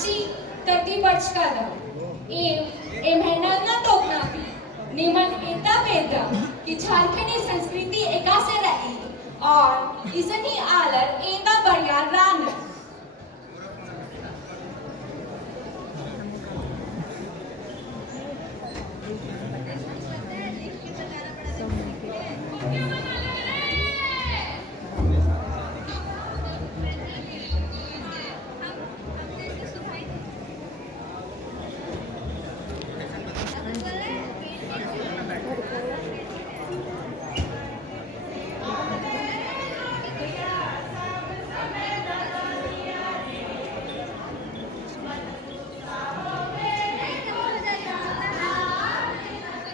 Aci, terti bersekala. मेहनत तो अपना भी निमन इतना बेदा कि झारखंडी संस्कृति एका से रही और इसनी आलर एंदा बढ़िया रान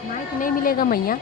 माइक नहीं मिलेगा मैया।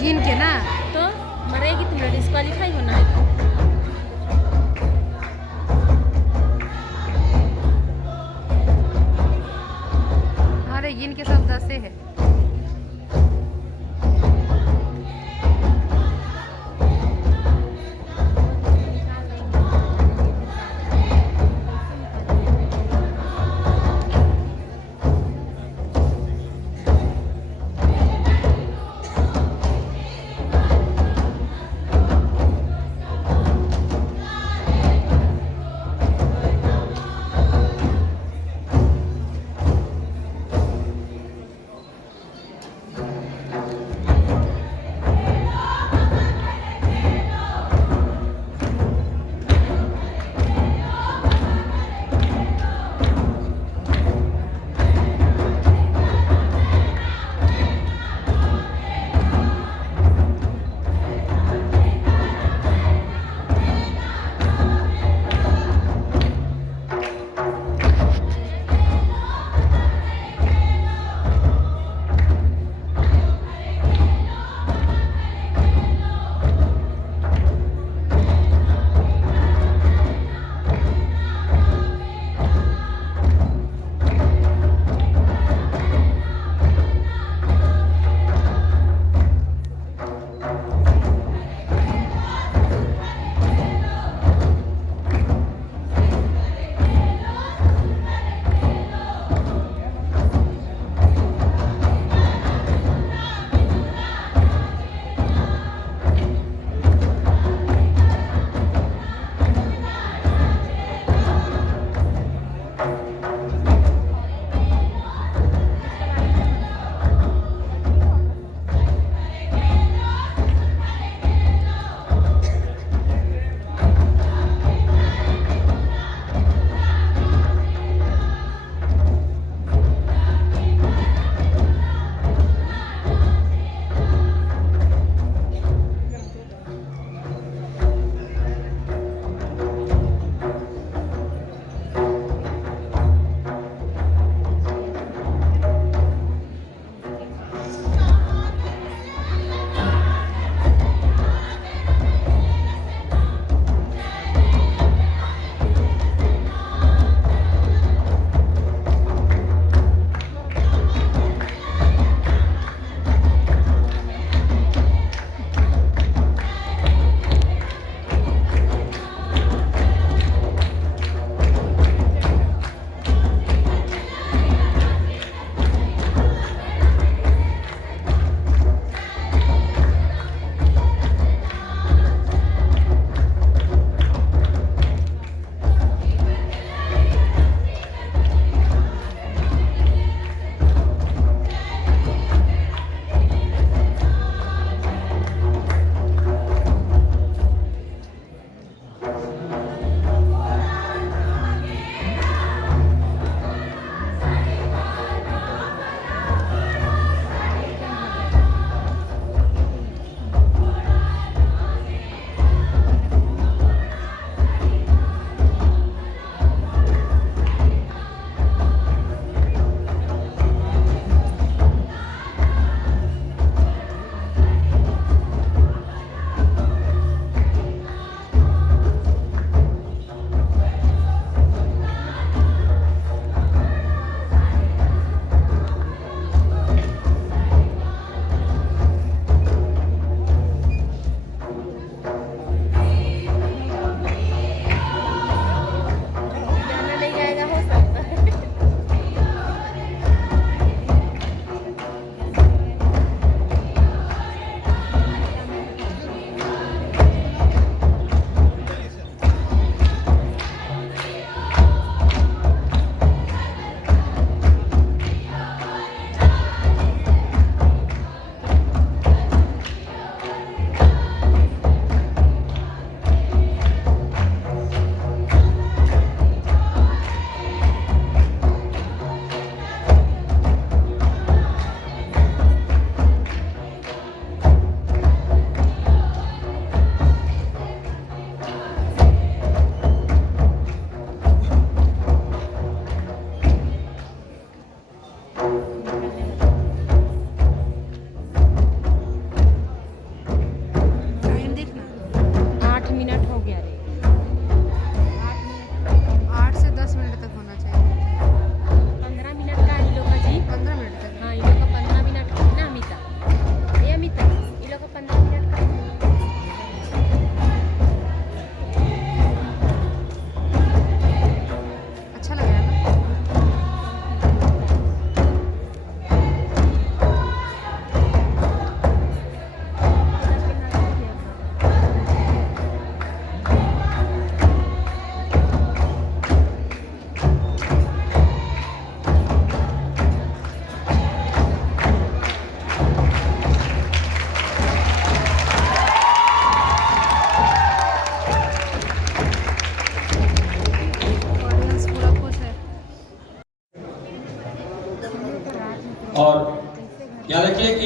गिन के ना तो मरेगी, तुम डिस्क्वालीफाई होना है। अरे गिन के सब 10 है।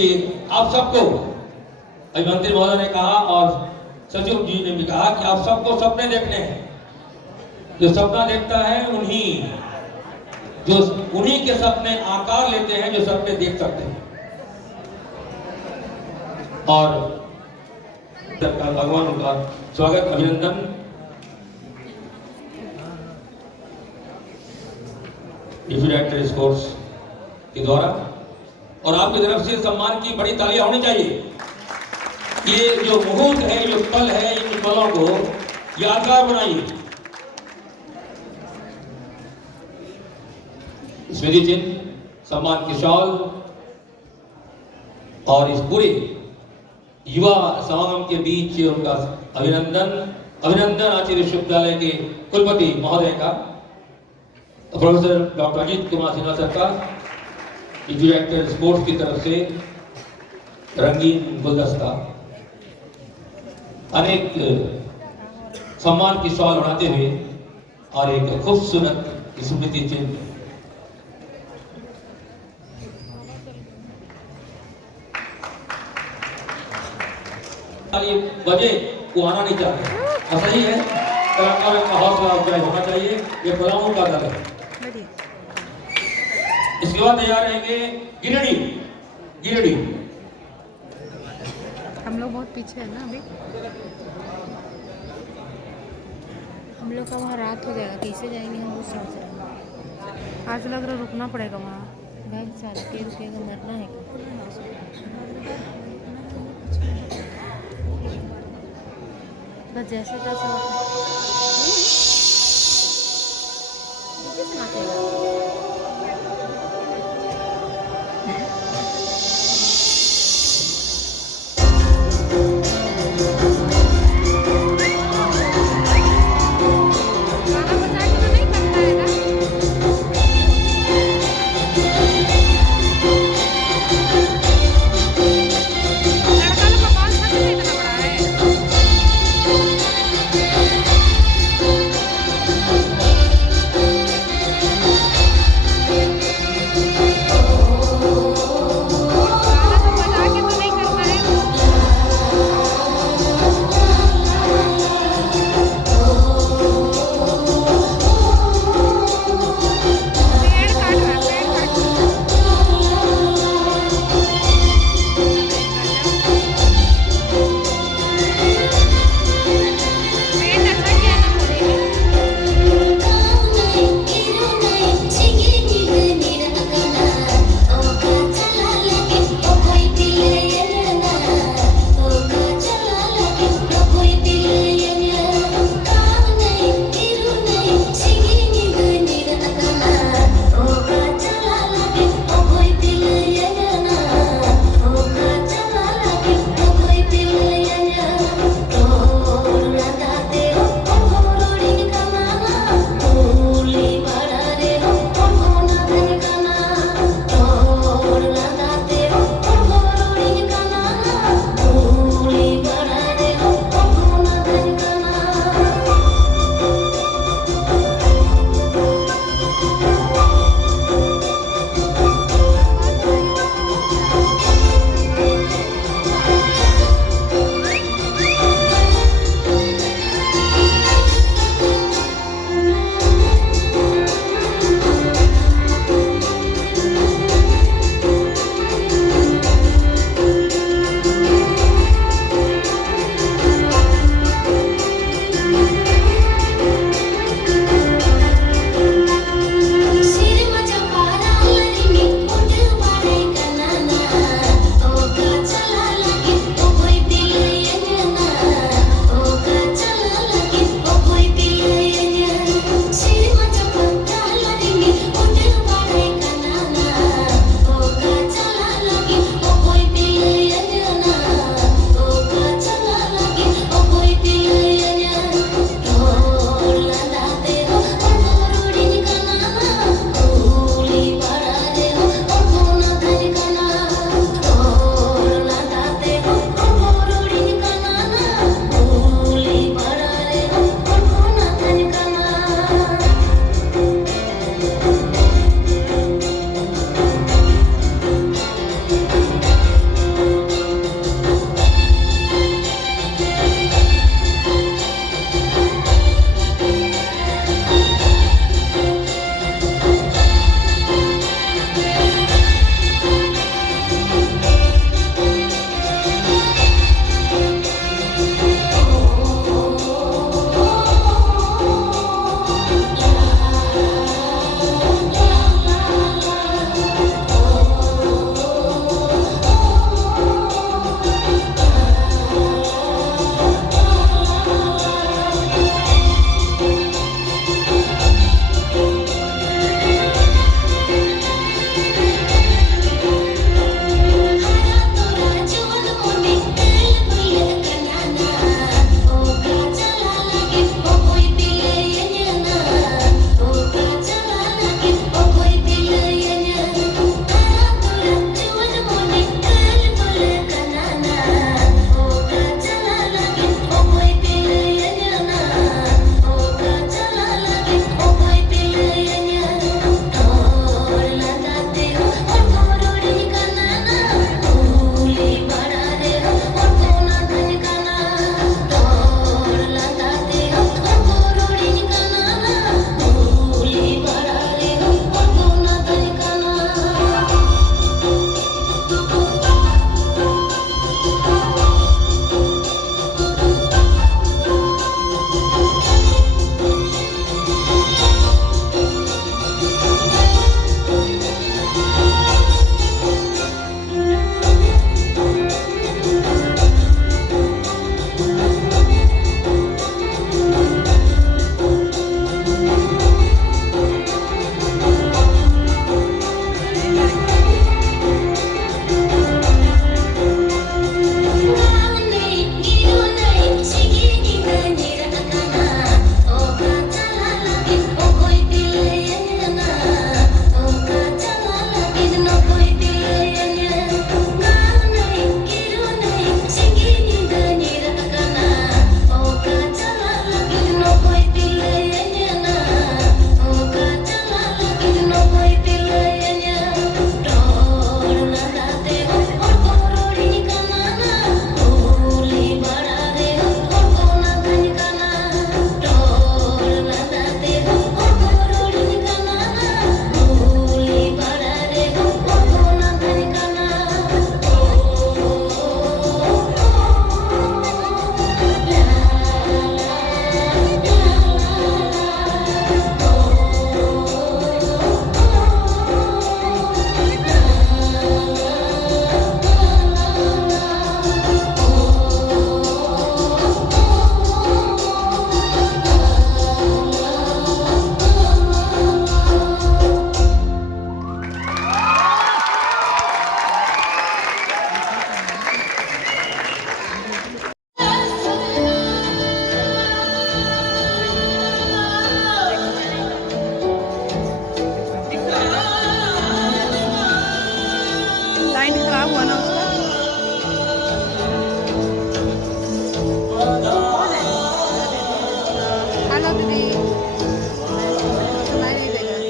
इसलिए आप सबको अभिमंत्री महोदय ने कहा और सचिव जी ने भी कहा कि आप सबको सपने देखने हैं। जो सपना देखता है उन्हीं के सपने आकार लेते हैं जो सपने देख सकते हैं। और भगवान उनका स्वागत अभिनंदन। डिप्टी डायरेक्टर स्पोर्ट्स के द्वारा और आपकी तरफ से सम्मान की बड़ी तालियां होनी चाहिए। ये जो मुहूर्त है, जो पल है, इन पलों को यादगार बनाइए। स्मृति चिन्ह, सम्मान की शॉल और इस पूरे युवा समागम के बीच उनका अभिनंदन आचार्य विश्वविद्यालय के कुलपति महोदय का, professor doctor Ajit Kumar Sinha sir का, डायरेक्टर स्पोर्ट्स की तरफ से रंगीन गुलदस्ता, अनेक सम्मान की शॉल उड़ाते हुए और एक खूबसूरत स्मृति चिन्ह। बजे वो आना नहीं चाहते, ऐसा ही है। कलाकारों का हौसला अफजाई होना चाहिए, ये गुलामों का दल है। इसके बाद तैयार रहेंगे गिरडी। हम लोग बहुत पीछे है ना अभी। हम लोग का वहाँ रात हो जाएगा, कैसे जाएंगे हम लोग सोच रहे हैं। आज लग रहा रुकना पड़ेगा वहाँ। बैग सारे के रुकेगा, मरना है बस जैसे तैसे दीदी सुनाई नहीं देगा।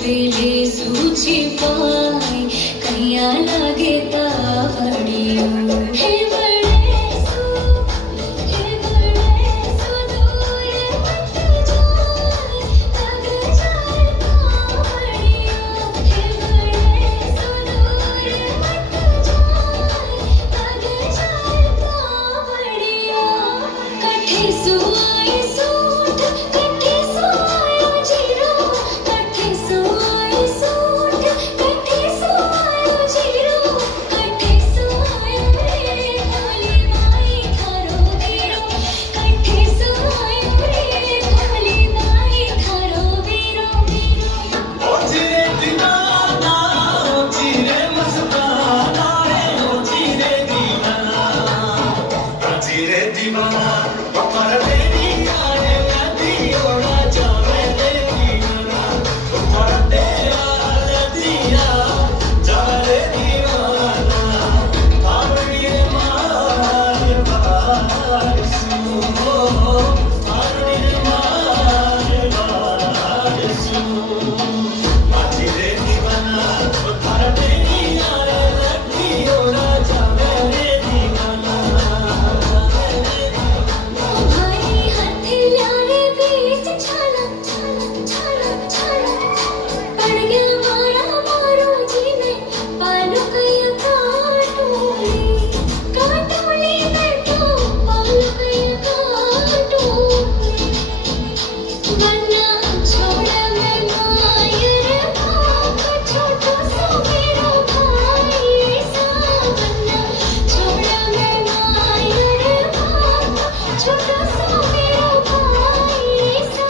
पेले सूची पाई कहिया लगे ताड़ियों हे बड़े सो दूर मत जाए लग जाए ताड़ियों हे बड़े सो दूर मत जाए लग जाए ताड़ियों कठे सुआई सूट कठे सुआयो जीरो कठे सुआई सूट कठे सुआयो जीरो कठे सुआयो रे भोली माई थारो वीरो कठे सुआयो रे भोली माई थारो वीरो ओ जीरे दीवाना ओ जीरे मस्ताना रे ओ जीरे दीवाना पर तेरी आने नदी ओड़ा जावे दे दीवाना पर तेरा दिया जावे दीवाना आवड़िए मार सुनो आवड़िए मार सुनो जीरे दीवाना पर तेरी आने नदी ओड़ा जावे दे दीवाना भाई हथियारे बीच छाला छाला छाला छाला पड़ गया मारा मारो जी ने पालो कया काटोली काटोली बैठो पालो कया काटोली वरना छोड़ मैं मायर बाप छोटो सो मेरो भाई सा वरना छोड़ मैं मायर बाप छोटो सो मेरो भाई सा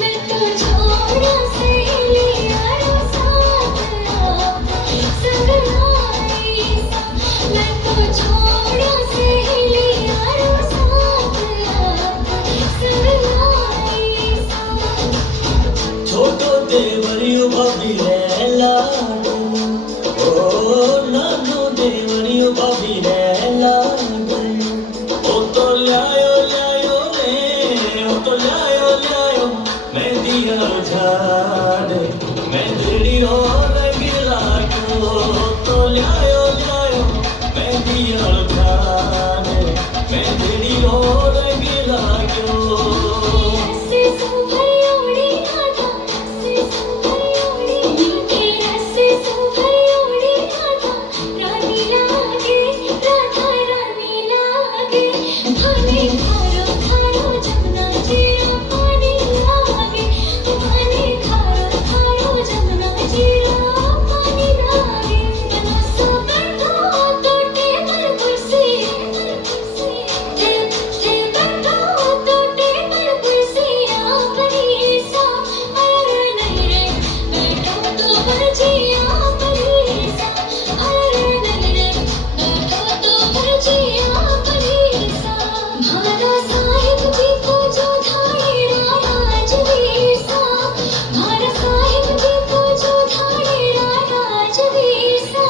मैं तो छोड़ा से लिया रो साथ संग आई सा मैं तो छोड़ा से लिया रो साथ संग आई सा छोटो देवरियो भाभी रे लाडू ओ नानो देवरियो भाभी रे लाडू ओ तो ल्यायो ल्यायो रे ओ तो ल्यायो ल्यायो मैं दिया झाड़े मैं तेरी और गिला क्यों तो ल्यायो ल्यायो मैं दिया झाड़े मैं तेरी और गिला क्यों रस्से सो भरियोड़ी राधा रस्से सो भरियोड़ी मीठे रस्से सो भरियोड़ी राधा रानी लागे राधा रानी लागे पानी खारो खारो जमुना जीरा पानी लागे पानी खारो खारो जमुना जीरा पानी लागे सो बैठो तो टेबल कुर्सी बैठो तो टेबल कुर्सी अपनी सा अरे नहीं रे बैठो तो भरजिया अपनी सा अरे नहीं रे बैठो तो भरजिया अपनी सा भारा साहिब जी को जो धाड़े राजवीर सा भारा साहिब जी को जो धाड़े राजवीर सा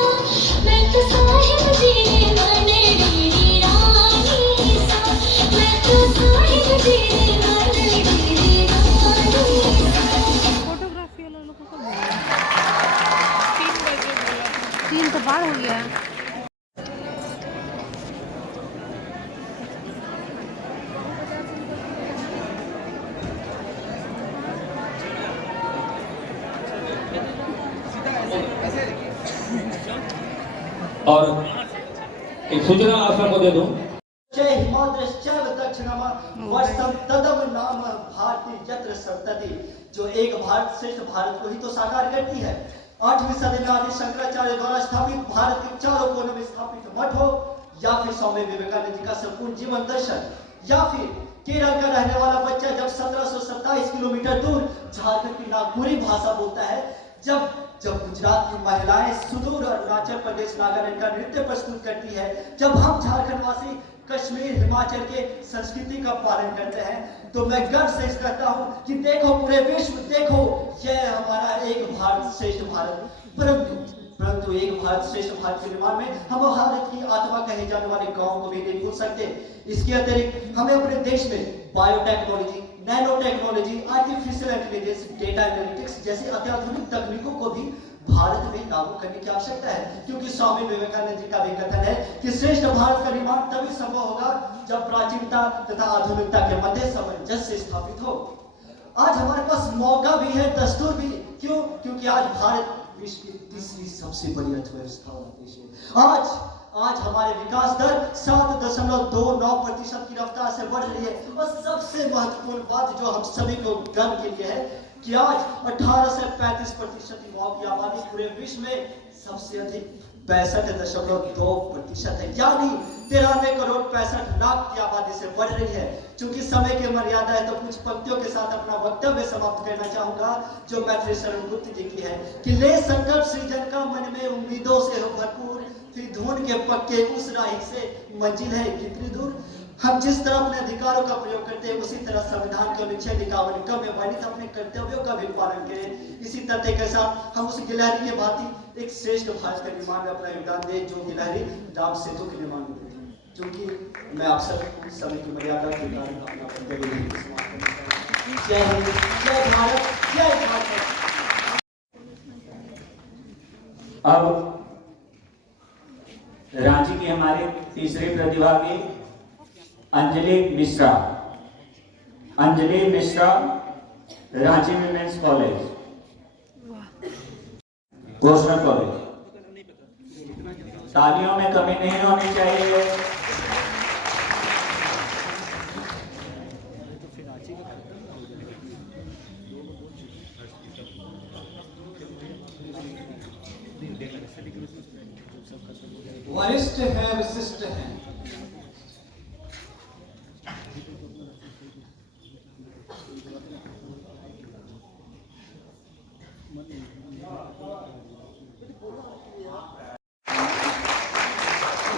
मैं तो साहिब जी ने मने मेरी रानी सा मैं तो साहिब जी ने मने मेरी रानी सा फोटोग्राफी वाला लोगों को बोला 3 बजे बोला 3 तो पार हो गया। और एक सूचना आप सबको दे दूं जय हिमाद्रश्चैव दक्षिणम वर्षम तदम नाम भारती यत्र संतति जो एक भारत श्रेष्ठ भारत को ही तो साकार करती है। 8वीं सदी में आदि शंकराचार्य द्वारा स्थापित भारत के चारों कोनों में स्थापित मठ हो या फिर स्वामी विवेकानंद जी का संपूर्ण जीवन दर्शन या फिर केरल का रहने वाला बच्चा जब 1727 किलोमीटर दूर झारखंड की नागपुरी भाषा बोलता है, जब गुजरात की महिलाएं सुदूर अरुणाचल प्रदेश नागालैंड का नृत्य प्रस्तुत करती है, जब हम झारखंड वासी कश्मीर हिमाचल के संस्कृति का पालन करते हैं। तो मैं गर्व से कहता हूँ कि देखो पूरे विश्व देखो, यह हमारा एक भारत श्रेष्ठ भारत। परंतु एक भारत श्रेष्ठ भारत के निर्माण में हम भारत की आत्मा कहे जाने वाले गांव को भी नहीं भूल सकते। इसके अतिरिक्त हमें अपने देश में biotechnology, nano technology, artificial intelligence, data analytics जैसी अत्याधुनिक तकनीकों को भी भारत में लागू करने की आवश्यकता है, क्योंकि स्वामी विवेकानंद जी का भी कथन है कि श्रेष्ठ भारत का निर्माण तभी संभव होगा जब प्राचीनता तथा आधुनिकता के मध्य सामंजस्य स्थापित हो। आज हमारे पास मौका भी है, दस्तूर भी। क्यों? क्योंकि आज भारत विश्व की तीसरी सबसे बड़ी अर्थव्यवस्था वाला देश है। आज हमारे विकास दर 7.29% की रफ्तार से बढ़ रही है। और सबसे महत्वपूर्ण बात जो हम सभी को गर्व के लिए है कि आज 18 से 35% युवाओं की आबादी पूरे विश्व में सबसे अधिक 62.2% है, यानी 93 करोड़ 65 लाख की आबादी से बढ़ रही है। चूंकि समय की मर्यादा है तो कुछ पंक्तियों के साथ अपना वक्तव्य समाप्त करना चाहूंगा, जो मैथिली शरण गुप्त जी की है कि ले संकल्प सृजन का मन में उम्मीदों से हो भरपूर, फिर ढूंढ के पक्के उस राह से मंजिल है कितनी दूर। हम जिस तरह अपने अधिकारों का प्रयोग करते हैं उसी तरह संविधान के अनुच्छेद 51 क में वर्णित अपने कर्तव्यों का भी पालन करें। इसी तथ्य के साथ हम उस गिलहरी के भांति एक श्रेष्ठ भारत के निर्माण में अपना योगदान दें, जो गिलहरी राम सेतु के निर्माण में थी। क्योंकि मैं आप सबको समय की मर्यादा के कारण अपना कर्तव्य समाप्त करना चाहता हूं। जय हिंद, जय भारत, जय भारत। अब रांची के हमारे तीसरे प्रतिभागी Anjali Mishra, Ranchi women's college, coastal college. तालियों में कमी नहीं होनी चाहिए। वरिष्ठ है, विशिष्ट है।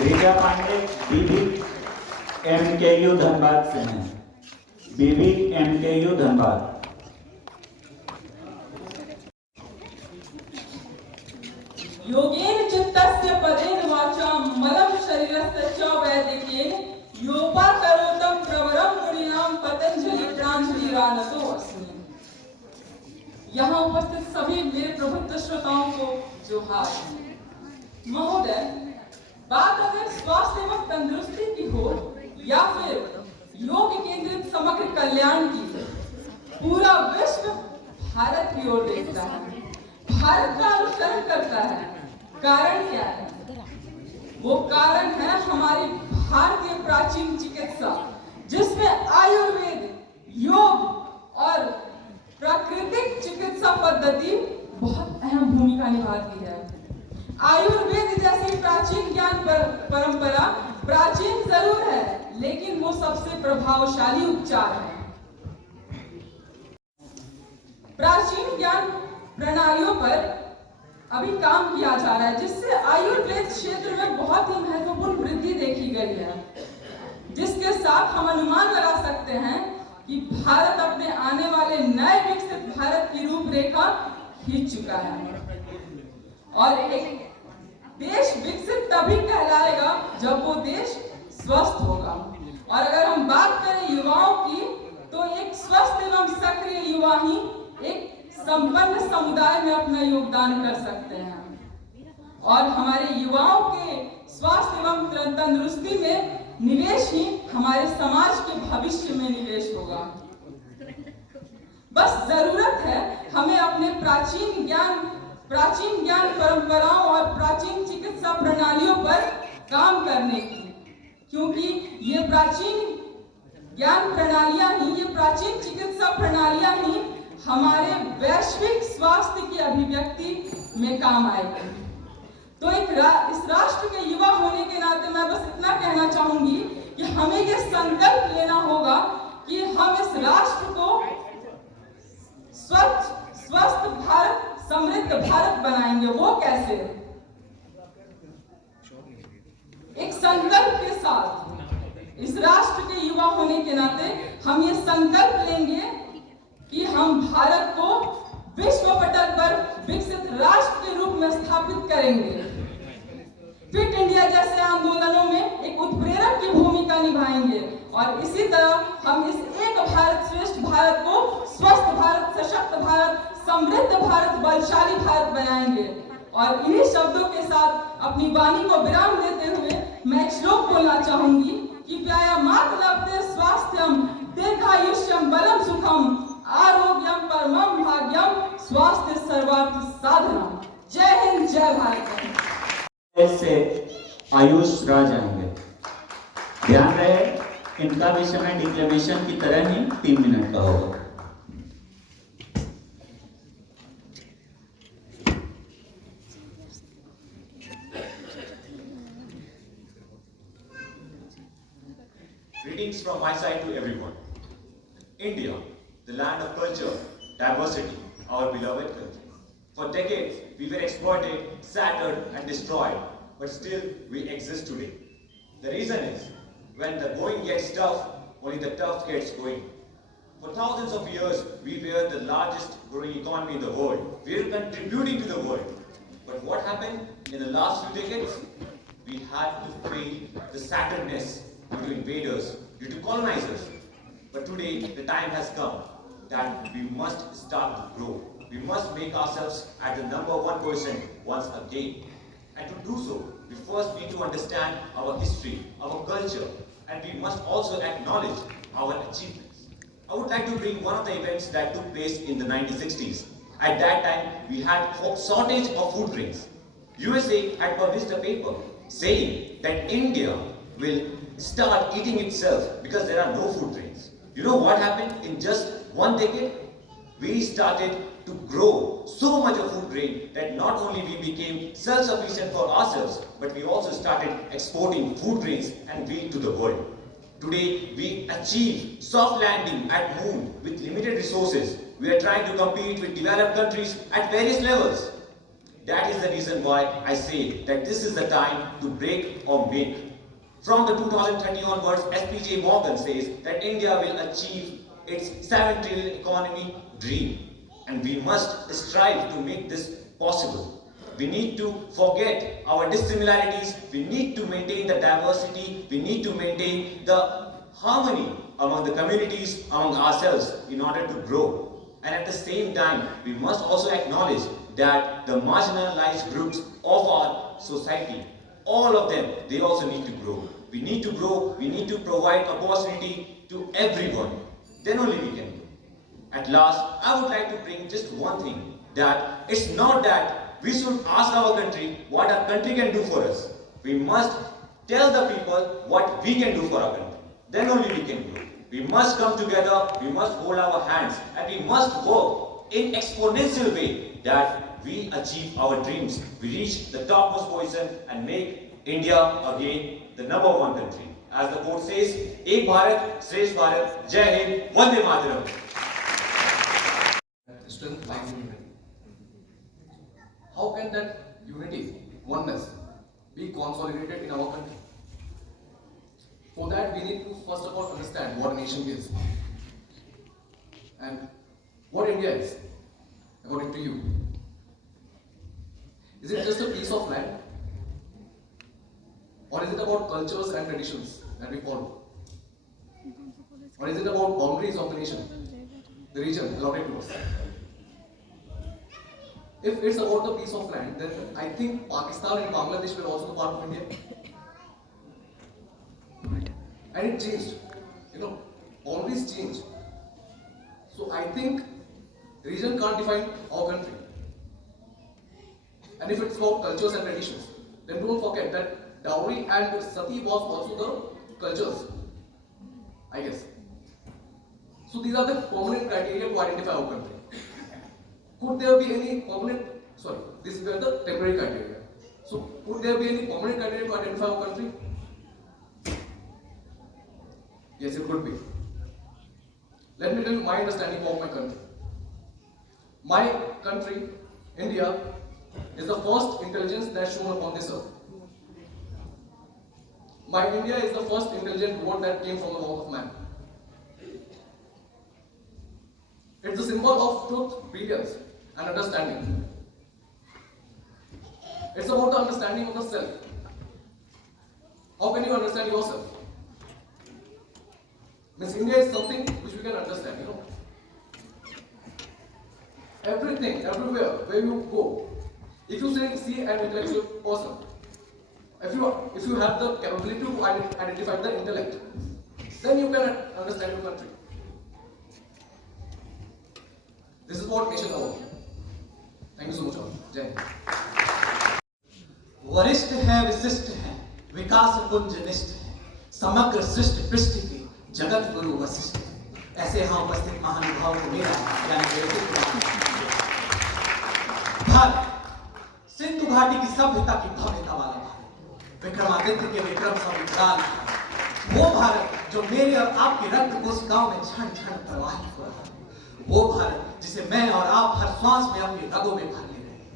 रिचा पांडे BBMKU धनबाद से हैं। BBMKU धनबाद। योगेन चित्तस्य पदेन वाचा मलं शरीरस्य च वैदिकेन योपाकरोतं प्रवरं मुनीनां पतंजलि प्रांजलिरानतो अस्मि। यहाँ उपस्थित सभी मेरे प्रबुद्ध श्रोताओं को जोहार। महोदय, बात अगर स्वास्थ्य एवं तंदुरुस्ती की हो या फिर योग केंद्रित समग्र कल्याण की, पूरा विश्व भारत की ओर देखता है, भारत का अनुसरण करता है। कारण क्या है? वो कारण है हमारी भारतीय प्राचीन चिकित्सा, जिसमें आयुर्वेद, योग और प्राकृतिक चिकित्सा पद्धति बहुत अहम भूमिका निभाती है। आयुर्वेद जैसी प्राचीन ज्ञान परंपरा प्राचीन जरूर है, लेकिन वो सबसे प्रभावशाली उपचार है। प्राचीन ज्ञान प्रणालियों पर अभी काम किया जा रहा है, जिससे आयुर्वेद क्षेत्र में बहुत ही महत्वपूर्ण वृद्धि देखी गई है, जिसके साथ हम अनुमान लगा सकते हैं कि भारत अपने आने वाले नए विकसित भारत की रूपरेखा खींच चुका है। और एक देश विकसित तभी कहलाएगा जब वो देश स्वस्थ होगा। और अगर हम बात करें युवाओं की, तो एक स्वस्थ एवं सक्रिय युवा ही एक संपन्न समुदाय में अपना योगदान कर सकते हैं। और हमारे युवाओं के स्वास्थ्य एवं तंदुरुस्ती में निवेश ही हमारे समाज के भविष्य में निवेश होगा। बस जरूरत है हमें अपने प्राचीन ज्ञान परंपराओं और प्राचीन चिकित्सा प्रणालियों पर काम करने की, क्योंकि ये प्राचीन ज्ञान प्रणालियां ही, ये प्राचीन चिकित्सा प्रणालियां ही हमारे वैश्विक स्वास्थ्य की अभिव्यक्ति में काम आएगी। तो इस राष्ट्र के युवा होने के नाते मैं बस इतना कहना चाहूंगी कि हमें ये संकल्प लेना होगा कि हम इस राष्ट्र को स्वस्थ भारत, समृद्ध भारत बनाएंगे। वो कैसे? एक संकल्प के साथ, इस राष्ट्र के युवा होने के नाते हम ये संकल्प लेंगे कि हम भारत को विश्व पटल पर विकसित राष्ट्र के रूप में स्थापित करेंगे। फिट इंडिया जैसे आंदोलनों में एक उत्प्रेरक की भूमिका निभाएंगे और इसी तरह हम इस एक भारत श्रेष्ठ भारत को स्वस्थ भारत, सशक्त भारत, समृद्ध भारत, बलशाली भारत बनाएंगे। और इन्हीं शब्दों के साथ अपनी वाणी को विराम देते हुए मैं एक श्लोक बोलना चाहूंगी कि व्यायामात् लभते स्वास्थ्यम दीर्घायुष्यम बलम सुखम आरोग्यम परमम भाग्यम स्वास्थ्य सर्वार्थ साधनम। जय हिंद, जय भारत। से आयुष राज आएंगे। ध्यान रहे, इनका भी समय डिक्लेमेशन की तरह ही 3 मिनट का होगा। Greetings from my side to everyone. India, the land of culture, diversity, our beloved country. For decades, we were exploited, shattered, and destroyed, but still we exist today. The reason is, when the going gets tough, only the tough gets going. For thousands of years, we were the largest growing economy in the world. We were contributing to the world. But what happened in the last few decades? We had to face the sacredness due to invaders, due to colonizers. But today, the time has come that we must start to grow. We must make ourselves at the #1 position once again. And to do so, we first need to understand our history, our culture, and we must also acknowledge our achievements. I would like to bring one of the events that took place in the 1960s. At that time, we had shortage of food grains. USA had published a paper saying that India will start eating itself because there are no food grains. You know what happened in just 1 decade? We started to grow so much of food grain that not only we became self-sufficient for ourselves, but we also started exporting food grains and wheat to the world. Today, we achieve soft landing at moon with limited resources. We are trying to compete with developed countries at various levels. That is the reason why I say that this is the time to break or make. From the 2030 onwards, SPJ Morgan says that India will achieve its 7 trillion economy dream. And we must strive to make this possible. We need to forget our dissimilarities. We need to maintain the diversity. We need to maintain the harmony among the communities, among ourselves in order to grow. And at the same time, we must also acknowledge that the marginalized groups of our society, all of them, they also need to grow. We need to grow, we need to provide opportunity to everyone. Then only we can grow. At last, I would like to bring just one thing, that it's not that we should ask our country what our country can do for us. We must tell the people what we can do for our country. Then only we can grow. We must come together, we must hold our hands, and we must work in exponential way that we achieve our dreams. We reach the topmost position and make India again the #1 country. As the quote says, Ek Bharat, Shresth Bharat, Jai Hind, Vande Mataram. Strength lies in unity. How can that unity, oneness, be consolidated in our country? For that, we need to first of all understand what a nation is and what India is, according to you. Is it just a piece of land? Or is it about cultures and traditions that we follow? Or is it about boundaries of the nation, the region allotted to us? If it's about the piece of land, then I think Pakistan and Bangladesh were also part of India. And it changed. Boundaries change. So I think region can't define our country. And if it's about cultures and traditions, then don't forget that dowry and sati was also the cultures, I guess. So these are the permanent criteria to identify our country. Could there be any permanent, these were the temporary criteria. So could there be any permanent criteria to identify our country? Yes, it could be. Let me tell you my understanding of my country. My country, India, is the first intelligence that's shown upon this earth. My India is the first intelligent word that came from the mouth of man. It's the symbol of truth, brilliance, and understanding. It's about the understanding of the self. How can you understand yourself? Means India is something which we can understand, you know. Everything, everywhere, where you go, if you see an intellectual person, if you have the capability to identify the intellect, then you can understand your country. This is what nation about. Thank you so much. Jai Hind. वरिष्ठ है, विशिष्ट है, विकास पुंज निष्ठ है, समग्र सृष्टि पृष्ठ की जगत गुरु वशिष्ठ है। ऐसे यहाँ उपस्थित महानुभाव को मेरा भारत सिंधु घाटी की सभ्यता की भव्यता वाला भारत, विक्रमादित्य के विक्रम समुद्राल वो भारत जो मेरे और आपके रक्त कोशिकाओं में क्षण क्षण प्रवाहित हो रहा है, वो भारत जिसे मैं और आप हर श्वास में अपनी रगों में भर ले रहे हैं।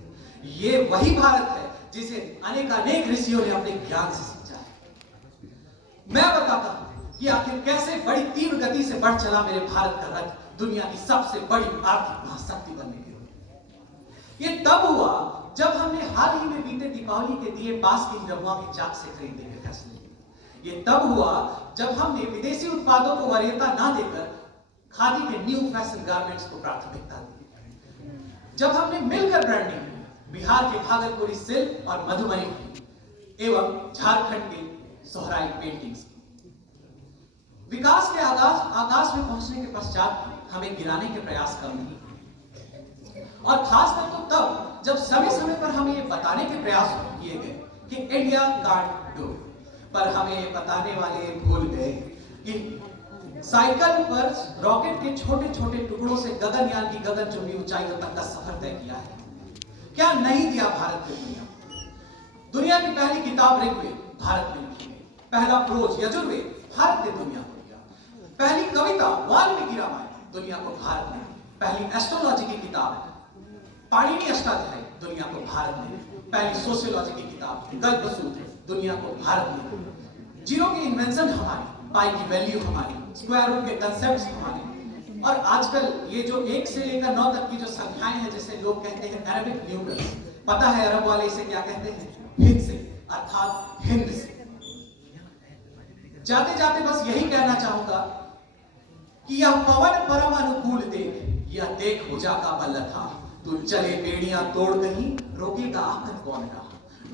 ये वही भारत है जिसे अनेकानेक ऋषियों ने अपने ज्ञान से सींचा है। मैं बताता हूं कि आखिर कैसे बड़ी तीव्र गति से बढ़ चला मेरे भारत का रथ दुनिया की सबसे बड़ी आर्थिक महाशक्ति बनने के लिए। ये तब हुआ जब हमने हाल ही में बीते दीपावली के दिए पास की रमुआ की चाक से खरीदने के फैसले किए। ये तब हुआ जब हमने विदेशी उत्पादों को वरीयता ना देकर खादी के न्यू फैशन गारमेंट्स को प्राथमिकता दी। जब हमने मिलकर ब्रांडिंग बिहार के भागलपुरी सिल्क और मधुबनी एवं झारखंड के सोहराई पेंटिंग्स। विकास के आकाश में पहुंचने के पश्चात हमें गिराने के प्रयास कम नहीं, और खासकर तो तब जब समय समय पर हमें ये बताने के प्रयास किए गए कि इंडिया कांट डू, पर हमें बताने वाले भूल गए कि साइकिल पर रॉकेट के छोटे छोटे टुकड़ों से गगनयान की गगनचुंबी ऊंचाइयों तक का सफर तय किया है। क्या नहीं दिया भारत को दुनिया? दुनिया की पहली किताब ऋग्वेद भारत में लिखी गई, पहला प्रोज यजुर्वेद भारत ने दुनिया को दिया, पहली कविता वाल्मीकि रामायण दुनिया को भारत ने, पहली एस्ट्रोलॉजी की किताब पाणिनि अष्टाध्यायी दुनिया को भारत ने, पहली सोशियोलॉजी की किताब कल्पसूत्र दुनिया को भारत ने। जीरो की इन्वेंशन हमारी, पाई की वैल्यू हमारी, स्क्वायर रूट के कंसेप्ट्स हमारे, और आजकल ये जो 1 से लेकर 9 तक की जो संख्याएं हैं जिसे लोग कहते हैं अरबिक न्यूमरल्स, पता है अरब वाले इसे क्या कहते हैं? हिंद से, अर्थात हिंद से। जाते जाते बस यही कहना चाहूंगा कि यह पवन परम अनुकूल देख, यह देख भुजा का बल था, तू चले बेड़ियां तोड़ कहीं, रोकेगा आकर कौन रहा।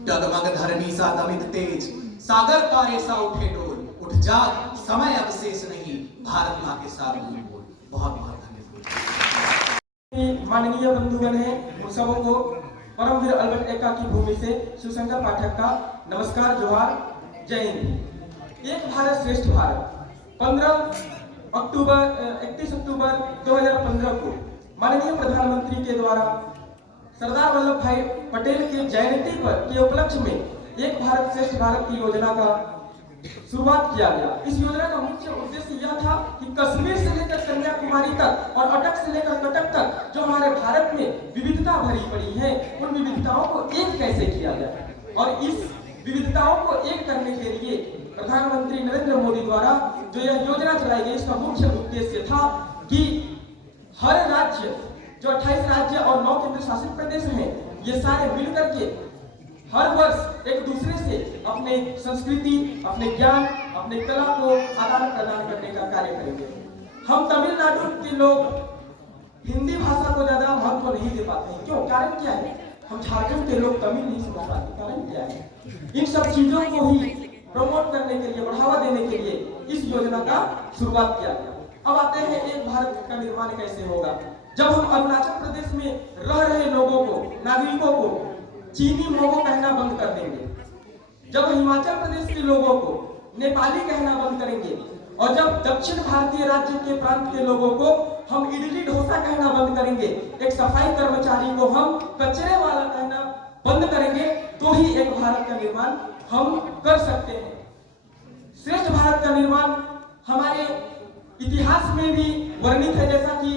डगमग धरनी सा दमित तेज, सागर पारे सा उठे डोल, उठ जाग समय अवशेष नहीं, भारत मां के साथ बोल। बहुत बहुत धन्यवाद। माननीय बंधुगण हैं, उन सबों को परमवीर अल्बर्ट एक्का की भूमि से शिवशंकर पाठक का नमस्कार, जोहार, जय हिंद। एक भारत श्रेष्ठ भारत 31 अक्टूबर 2015 को माननीय प्रधानमंत्री के द्वारा सरदार वल्लभ भाई पटेल के जयंती पर के उपलक्ष्य में एक भारत श्रेष्ठ भारत की योजना का शुरुआत किया गया। इस योजना का मुख्य उद्देश्य यह था कि कश्मीर से लेकर कन्याकुमारी तक और अटक से लेकर कटक तक जो हमारे भारत में विविधता भरी पड़ी है, उन विविधताओं को एक कैसे किया जाए। और इस विविधताओं को एक करने के लिए प्रधानमंत्री नरेंद्र मोदी द्वारा जो यह योजना चलाई गई, इसका मुख्य उद्देश्य था कि हर राज्य, जो 28 राज्य और 9 केंद्र शासित प्रदेश हैं, ये सारे मिलकर के हर वर्ष एक दूसरे से अपने संस्कृति, अपने ज्ञान, अपने कला को आदान प्रदान करने का कार्य करेंगे। हम तमिलनाडु के लोग हिंदी भाषा को ज्यादा महत्व नहीं दे पाते हैं। क्यों? कारण क्या है? हम झारखंड के लोग तमिल नहीं समझ पाते। कारण क्या है? इन सब चीजों को ही प्रमोट करने के लिए, बढ़ावा देने के लिए इस योजना का शुरुआत किया गया। अब आते हैं एक भारत का निर्माण कैसे होगा। जब हम अरुणाचल प्रदेश में रह रहे लोगों को, नागरिकों को चीनी मोमो कहना बंद कर देंगे, जब हिमाचल प्रदेश के लोगों को नेपाली कहना बंद करेंगे, और जब दक्षिण भारतीय राज्य के प्रांत के लोगों को हम इडली डोसा कहना बंद करेंगे, एक सफाई कर्मचारी को हम कचरे वाला कहना बंद करेंगे, तो ही एक भारत का निर्माण हम कर सकते हैं। श्रेष्ठ भारत का निर्माण हमारे इतिहास में भी वर्णित है, जैसा कि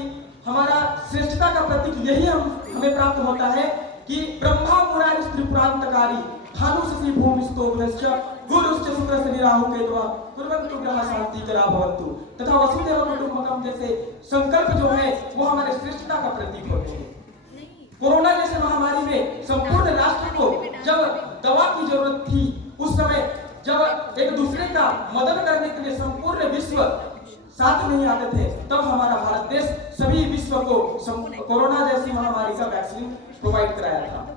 हमारा श्रेष्ठता का प्रतीक यही हमें प्राप्त होता है कि ब्रह्मा मुरारी त्रिपुरांतकारी भानु से श्री भूमिस्थोभ्यश्च गुरुश्च शुक्रस्य निराहुकेतवा कुर्वन्तु ग्रह शान्तिकरा भवन्तु तथा वसुधैव कुटुम्बकम जैसे संकल्प जो है वो हमारे श्रेष्ठता का प्रतीक होते हैं। कोरोना जैसे महामारी में संपूर्ण राष्ट्र को जब दवा की जरूरत थी, उस समय जब एक दूसरे का मदद करने के लिए संपूर्ण विश्व साथ नहीं आते थे, तब हमारा भारत देश सभी विश्व को कोरोना जैसी महामारी का वैक्सीन प्रोवाइड कराया था।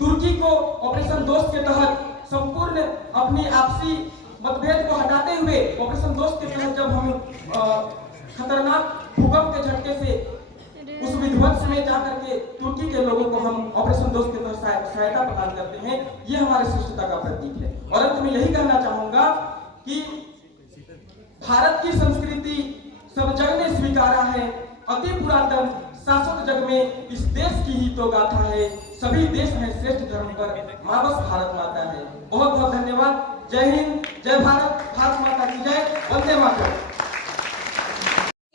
तुर्की को ऑपरेशन दोस्त के तहत संपूर्ण अपनी आपसी मतभेद को हटाते हुए ऑपरेशन दोस्त के तहत जब हम खतरनाक भूकंप के झटके से उस विध्वंस में जाकर के तुर्की के लोगों को हम ऑपरेशन दोस्त के तहत सहायता प्रदान करते हैं, ये हमारे श्रेष्ठता का प्रतीक है। और अंत में यही कहना चाहूंगा कि भारत की संस्कृति सब जग ने स्वीकारा है, अति पुरातन शाश्वत जग में इस देश की ही तो गाथा है, सभी देश हैं श्रेष्ठ धर्म पर, माँ बस भारत माता है। बहुत बहुत धन्यवाद। जय हिंद, जय भारत, भारत माता की जय, वंदे मातरम।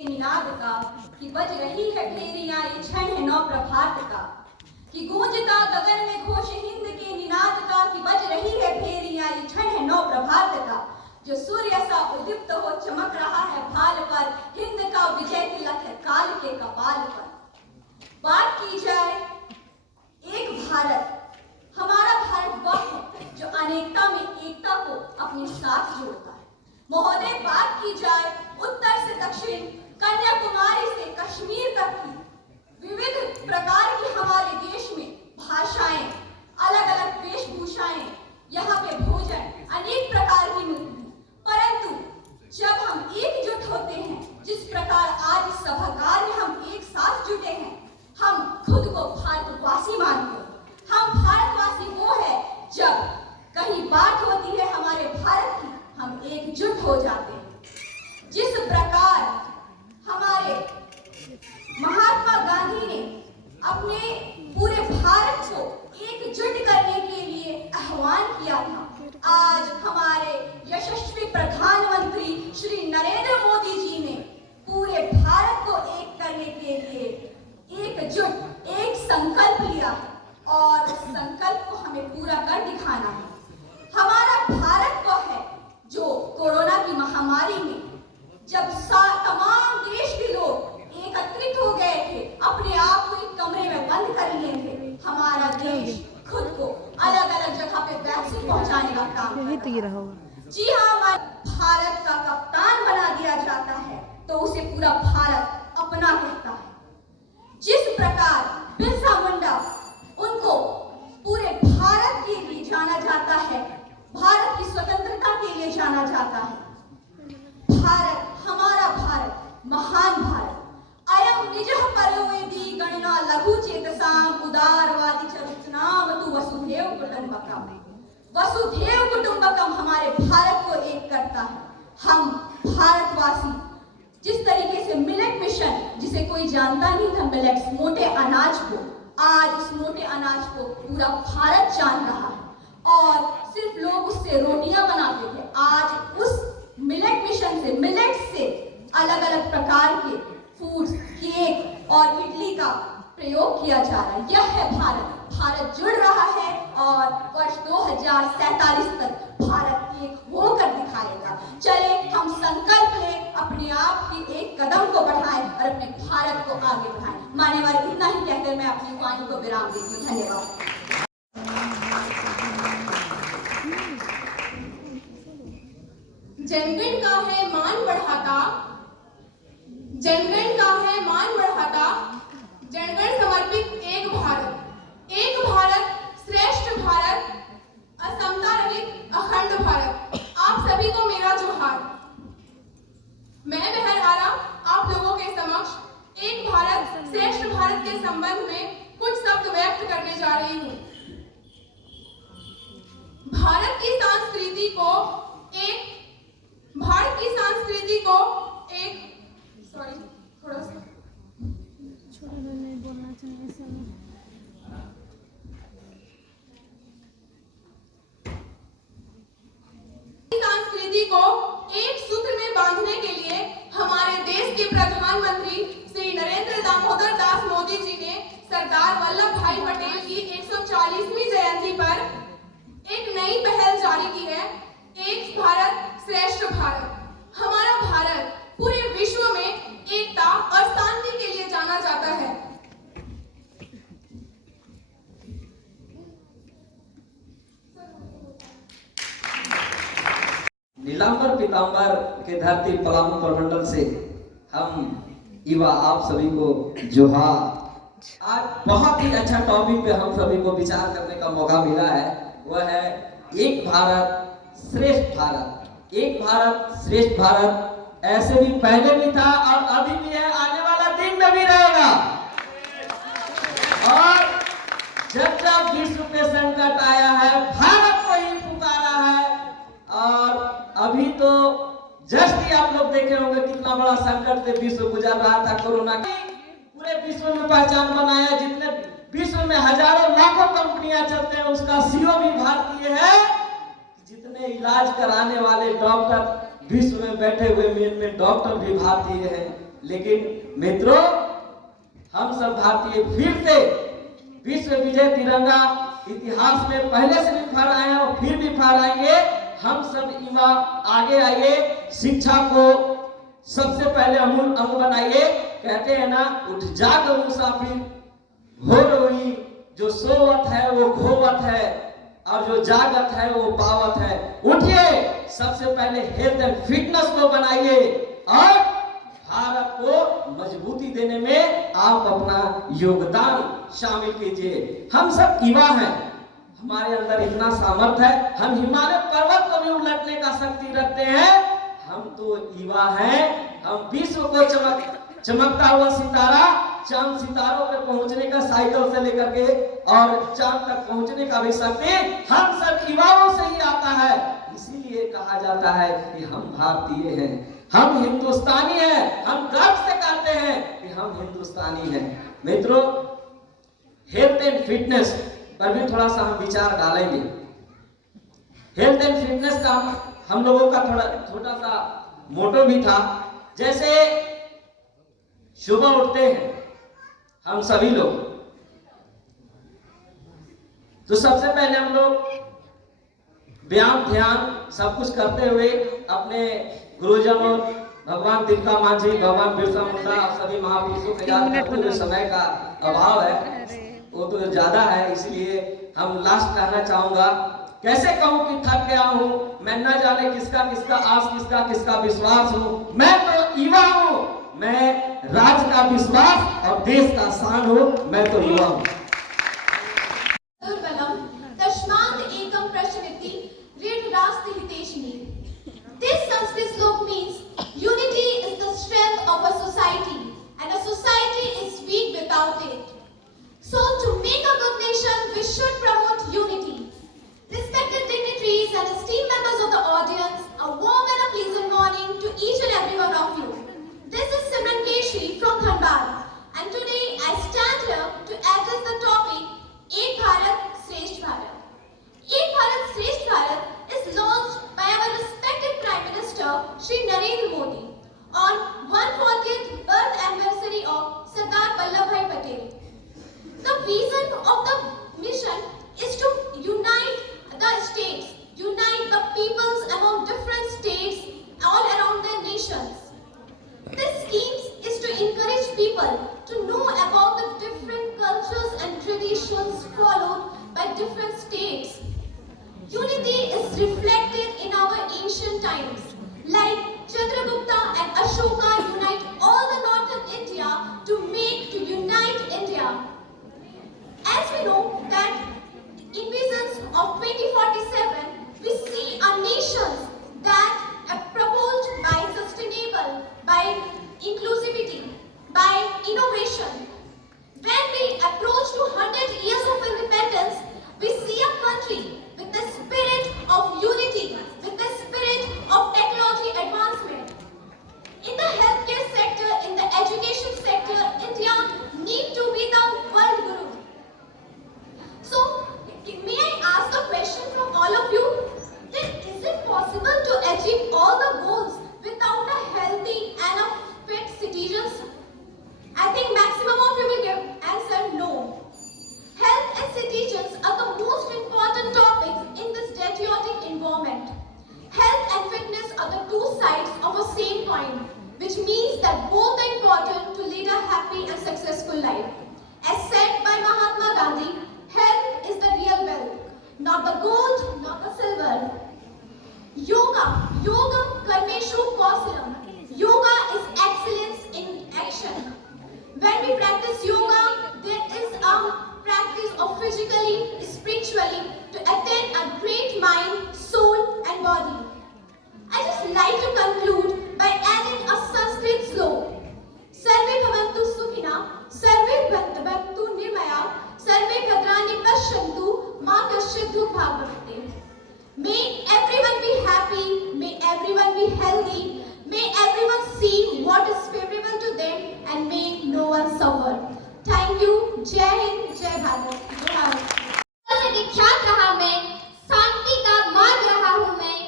निनाद का कि बज रही है भेरियां, ये क्षण है नौ प्रभात का, कि गूंजता गगन में घोष हिंद के निनाद का, कि बज रही है भेरियां, ये क्षण है नौ प्रभात का, जो सूर्य सा उद्दीप्त हो चमक रहा है भाल पर, हिंद का विजय तिलक है काल के कपाल पर। बात की जाए एक भारत, हमारा भारत वह है जो अनेकता में एकता को अपने साथ जोड़ता है। महोदय, बात की जाए उत्तर से दक्षिण, कन्याकुमारी से कश्मीर तक की विविध प्रकार की हमारे देश में भाषाएं, अलग अलग वेशभूषाएं, यहाँ पे भोजन अनेक प्रकार की मिलती, परंतु जब हम एकजुट होते हैं, जिस प्रकार आज इस सभागार में हम एक साथ जुटे हैं, हम खुद को भारतवासी मानते हैं। हम भारतवासी वो है जब कहीं बात होती है हमारे भारत की, हम एकजुट हो जाते हैं। जिस प्रकार हमारे महात्मा गांधी ने अपने पूरे भारत को एकजुट करने के लिए आह्वान किया था, आज हमारे यशस्वी प्रधानमंत्री श्री नरेंद्र मोदी जी ने पूरे भारत को एक करने के लिए एकजुट एक संकल्प लिया है, और उस संकल्प को हमें पूरा कर दिखाना है। हमारा भारत वो है जो कोरोना की महामारी में जब तमाम देश के लोग एकत्रित हो गए थे, अपने आप को एक कमरे में बंद कर लिए थे, हमारा देश खुद को अलग अलग जगह पे वैक्सीन पहुंचाने का काम करता है। जी हाँ, हमारे भारत का कप्तान बना दिया जाता है तो उसे पूरा भारत अपना कहता है। जिस प्रकार बिरसा मुंडा, उनको पूरे भारत के लिए जाना जाता है, भारत की स्वतंत्रता के लिए जाना जाता है। भारत, हमारा भारत, महान भारत, अयं निजः परोवेदी गणना लघु चेतसाम उदारवादी चरितनाम तु वसुधैव कुटुंबकम। वसुधैव कुटुंबकम हमारे भारत को एक करता है। हम भारतवासी जिस तरीके से मिलेट मिशन, जिसे कोई जानता नहीं था, मिलेट्स मोटे अनाज को, आज उस मोटे अनाज को पूरा भारत जान रहा है और सिर्फ लोग उससे रोटियां बनाते थे, आज उस मिलेट मिशन से, मिलेट से अलग अलग प्रकार के फूड्स, केक और इडली का प्रयोग किया जा रहा है। यह है भारत। भारत जुड़ रहा है और वर्ष 2047 तक भारत एक होकर दिखाएगा। चले हम संकल्प लें, अपने आप की एक कदम को बढ़ाएं और अपने भारत को आगे बढ़ाएं। माने वाले इतना ही कहकर मैं अपनी वाणी को विराम देती हूँ। धन्यवाद। जनगण का है मान बढ़ाता, जनगण का है मान बढ़ाता, जनगण समर्पित एक भारत, एक भारत श्रेष्ठ भारत, असमता रहित अखंड भारत। आप सभी को मेरा जोहार। मैं बहर आरा आप लोगों के समक्ष एक भारत श्रेष्ठ भारत के संबंध में कुछ शब्द व्यक्त करने जा रही हूँ। भारत की संस्कृति को एक थोड़ा सा नहीं बोलना चाहिए सब। संस्कृति को एक सूत्र में बांधने के लिए हमारे देश के प्रधानमंत्री श्री नरेंद्र दामोदर दास मोदी जी ने सरदार वल्लभ भाई पटेल की 140वीं जयंती पर एक नई नीलांबर पीतांबर के धरती पलामू प्रमंडल से हम युवा आप सभी को जोहार। आज बहुत ही अच्छा टॉपिक पे हम सभी को विचार करने का मौका मिला है, वह है एक भारत श्रेष्ठ भारत। एक भारत श्रेष्ठ भारत ऐसे भी पहले भी था और अभी भी है, आने वाला दिन में भी रहेगा। और जब जब विश्व पे संकट आया है, भारत को ही पुकारा है। और अभी तो जस्ट ही आप लोग देखे होंगे कितना बड़ा संकट से विश्व गुजर रहा था कोरोना की। पूरे विश्व में पहचान बनाया, जितने विश्व में हजारों लाखों कंपनियां चलते हैं उसका सीईओ भी भारतीय है। जितने इलाज कराने वाले डॉक्टर विश्व में बैठे हुए मेन डॉक्टर भी भारतीय हैं। लेकिन मित्रों, हम सब भारतीय फिर से विश्व विजय तिरंगा इतिहास में पहले से भी फहराए हैं और फिर भी फहराएंगे। हम सब युवा आगे आइए, शिक्षा को सबसे पहले अमूल अंग बनाइए। कहते हैं ना, उठ जाग मुसाफिर हो रोई, जो सोवत है वो खोवत है और जो जागत है वो पावत है। उठिए, सबसे पहले हेल्थ एंड फिटनेस को बनाइए और भारत को मजबूती देने में आप अपना योगदान शामिल कीजिए। हम सब युवा हैं, हमारे अंदर इतना सामर्थ्य है, हम हिमालय पर्वत को भी उलटने का शक्ति रखते हैं। हम तो युवा हैं, हम विश्व को चमकता हुआ सितारा, चांद सितारों पे पहुंचने का, साइकिल से लेकर के और चांद तक पहुंचने का भी शक्ति हम सब युवाओं से ही आता है। इसीलिए कहा जाता है कि हम भारतीय हैं, हम हिंदुस्तानी हैं, हम गर्व से कहते हैं कि हम हिंदुस्तानी हैं। मित्रों, हेल्थ एंड फिटनेस पर भी थोड़ा सा हम विचार डालेंगे। हेल्थ एंड फिटनेस का हम लोगों का थोड़ा छोटा सा मोटो भी था। जैसे सुबह उठते हैं हम सभी लोग, तो सबसे पहले हम लोग व्यायाम ध्यान सब कुछ करते हुए अपने गुरुजनों, भगवान तिलका मांझी, भगवान बिरसा मुंडा और सभी महापुरुषों के याद करते हुए, समय का अभाव है वो तो ज्यादा है, इसलिए हम लास्ट कहना चाहूंगा। कैसे कहूं कि थक गया हूं, मैं न जाने किसका किसका आस, किसका किसका विश्वास हूं। मैं तो युवा हूं, मैं राज्य का विश्वास और देश का शान हूं, मैं तो युवा हूं। दुर्बलम तस्मात् एकम प्रश्नति ऋण रास्ति हितेशिनी। This Sanskrit slok means unity is the strength of a society and a society is weak without it. So to make a good nation, we should promote unity. Respected dignitaries and esteemed members of the audience, a warm and a pleasant morning to each and every one of you. This is Simran Keshri from Dhanbad, and today I stand here to address the topic Ek Bharat Shresth Bharat. Ek Bharat Shresth Bharat is launched by our respected Prime Minister Shri Narendra Modi on 140th birth anniversary of Sardar Vallabhbhai Patel. The vision of the mission is to unite the states, unite the peoples among different states all around their nations. This scheme is to encourage people to know about the different cultures and traditions followed by different states. Unity is reflected in our ancient times, like Chandragupta and Ashoka unite all the northern India to unite India. As we know that in visions of 2047, we see our nations that are proposed by sustainable, by inclusivity, by innovation. When we approach to 100 years of independence, we see a country with the spirit of unity, with the spirit of technology advancement. In the healthcare sector, in the education sector, India needs to be the world guru. So, may I ask a question from all of you? That is it possible to achieve all the goals without a healthy and a fit citizens? I think maximum of you will give answer no. Health and citizens are the most important topics in this patriotic environment. Health and fitness are the two sides of a same coin, which means that both are important to lead a happy and successful life. As said by Mahatma Gandhi, health is the real wealth, not the gold, not the silver. Yoga Yogam Karmeshu Kausalam. Yoga is excellence in action. When we practice yoga, there is a practice of physically, spiritually to attain a great mind, soul and body. I just like to conclude by adding a Sanskrit slogan. Sarve bhavantu sukhina, sarve bhavantu nirmaya, sarve bhadrani pashyantu, ma kasyit dukh bhag bhavate. May everyone be happy, may everyone be healthy, may everyone see what is favorable to them and may no one suffer. Thank you. Jai Hind, Jai Bharat. से विख्यात रहा मैं, शांति का मार्ग रहा हूँ मैं,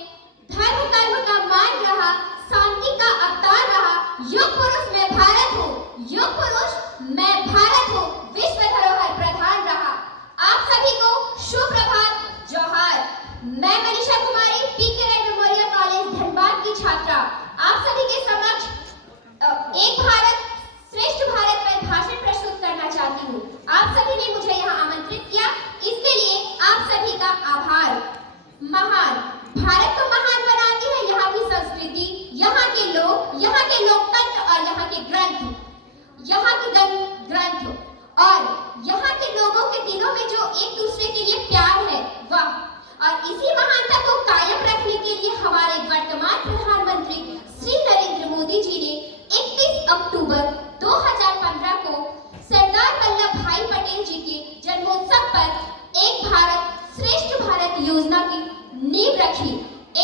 धर्म कर्म का मान रहा, शांति का अवतार रहा, युग पुरुष मैं भारत हूँ, युग पुरुष मैं भारत हूँ, विश्व धरोहर प्रधान रहा। आप सभी को शुभ प्रभात, जोहार। मैं मनीषा कुमारी, पीके राय मेमोरियल कॉलेज धनबाद की छात्रा, आप सभी के समक्ष एक भारत श्रेष्ठ भारत पर भाषण प्रस्तुत करना चाहती हूँ। आप सभी ने मुझे यहाँ आमंत्रित किया, इसके लिए आप सभी का आभार। महान भारत को महान बनाती है यहाँ की संस्कृति, यहाँ के लोग, यहाँ के लोकतंत्र और यहाँ के ग्रंथ और यहाँ के लोगों के दिलों में जो एक दूसरे के लिए प्यार है, वह। और इसी महानता को कायम रखने के लिए हमारे वर्तमान प्रधानमंत्री श्री नरेंद्र मोदी जी ने 31 अक्टूबर 2015 को सरदार वल्लभ भाई पटेल जी के जन्मोत्सव पर एक भारत श्रेष्ठ भारत योजना की नींव रखी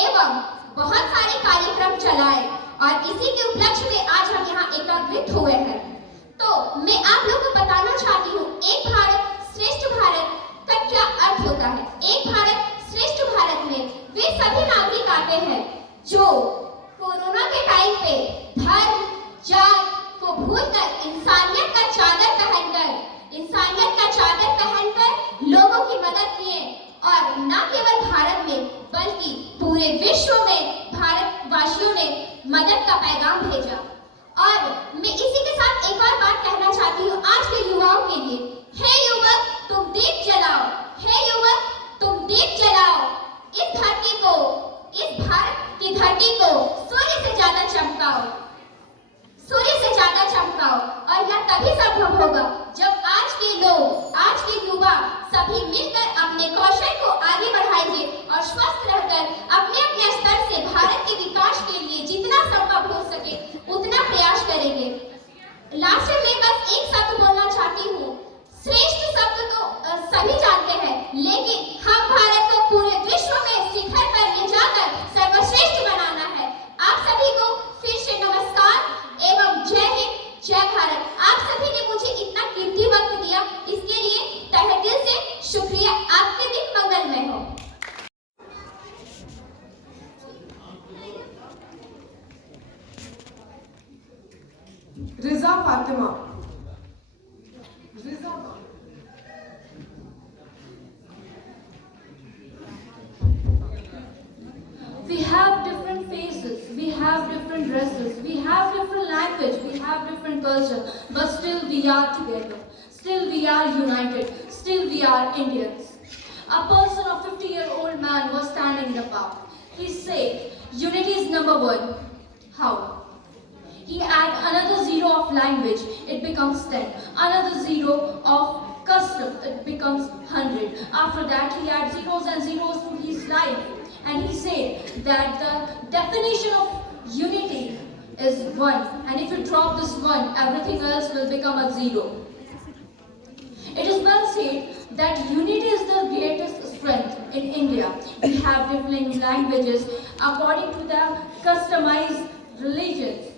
एवं बहुत सारे कार्यक्रम चलाए और इसी के उपलक्ष्य में आज हम यहाँ एकत्रित हुए हैं। तो मैं आप लोगों को बताना चाहती हूँ, एक भारत श्रेष्ठ भारत का क्या अर्थ होता है। एक भारत श्रेष्ठ भारत में वे सभी नागरिक आते हैं जो कोरोना के टाइम पे धर्म जात को भूलकर इंसानियत का चादर पहनकर लोगों की मदद किए और न केवल भारत में बल्कि पूरे विश्व में भारतवासियों ने मदद का पैगाम भेजा। और मैं इसी के साथ एक और बात कहना चाहती हूँ आज के युवाओं के लिए। हे युवक, तुम दीप जलाओ, हे युवक तुम दीप जलाओ, इस भारत की धरती को सूर्य से ज्यादा चमकाओ और यह तभी संभव होगा जब आज के लोग, आज के युवा सभी मिलकर अपने कौशल को आगे बढ़ाएंगे और स्वस्थ रहकर अपने अपने स्तर से भारत के विकास के लिए जितना संभव हो सके उतना प्रयास करेंगे। लास्ट में मैं बस एक शब्द बोलना चाहती हूँ। श्रेष्ठ शब्द तो सभी जानते हैं, लेकिन हम भारत को पूरे विश्व में शिखर पर ले जाकर सर्वश्रेष्ठ बनाना है। आप सभी को फिर से नमस्कार एवं जय हिंद, जय भारत। आप सभी ने मुझे इतना कीमती वक्त दिया, इसके लिए तहे दिल से शुक्रिया। आपके दिन मंगलमय हो। रिजा Fatima. We have different faces, we have different dresses, we have different language, we have different culture, but still we are together, still we are united, still we are Indians. A person of 50-year-old man was standing in the park. He said, unity is number one. How? He add another zero of language, it becomes 10. Another zero of custom, it becomes 100. After that, he adds zeros and zeros to his life. And he said that the definition of unity is one. And if you drop this one, everything else will become a zero. It is well said that unity is the greatest strength in India. We have different languages according to the customized religions.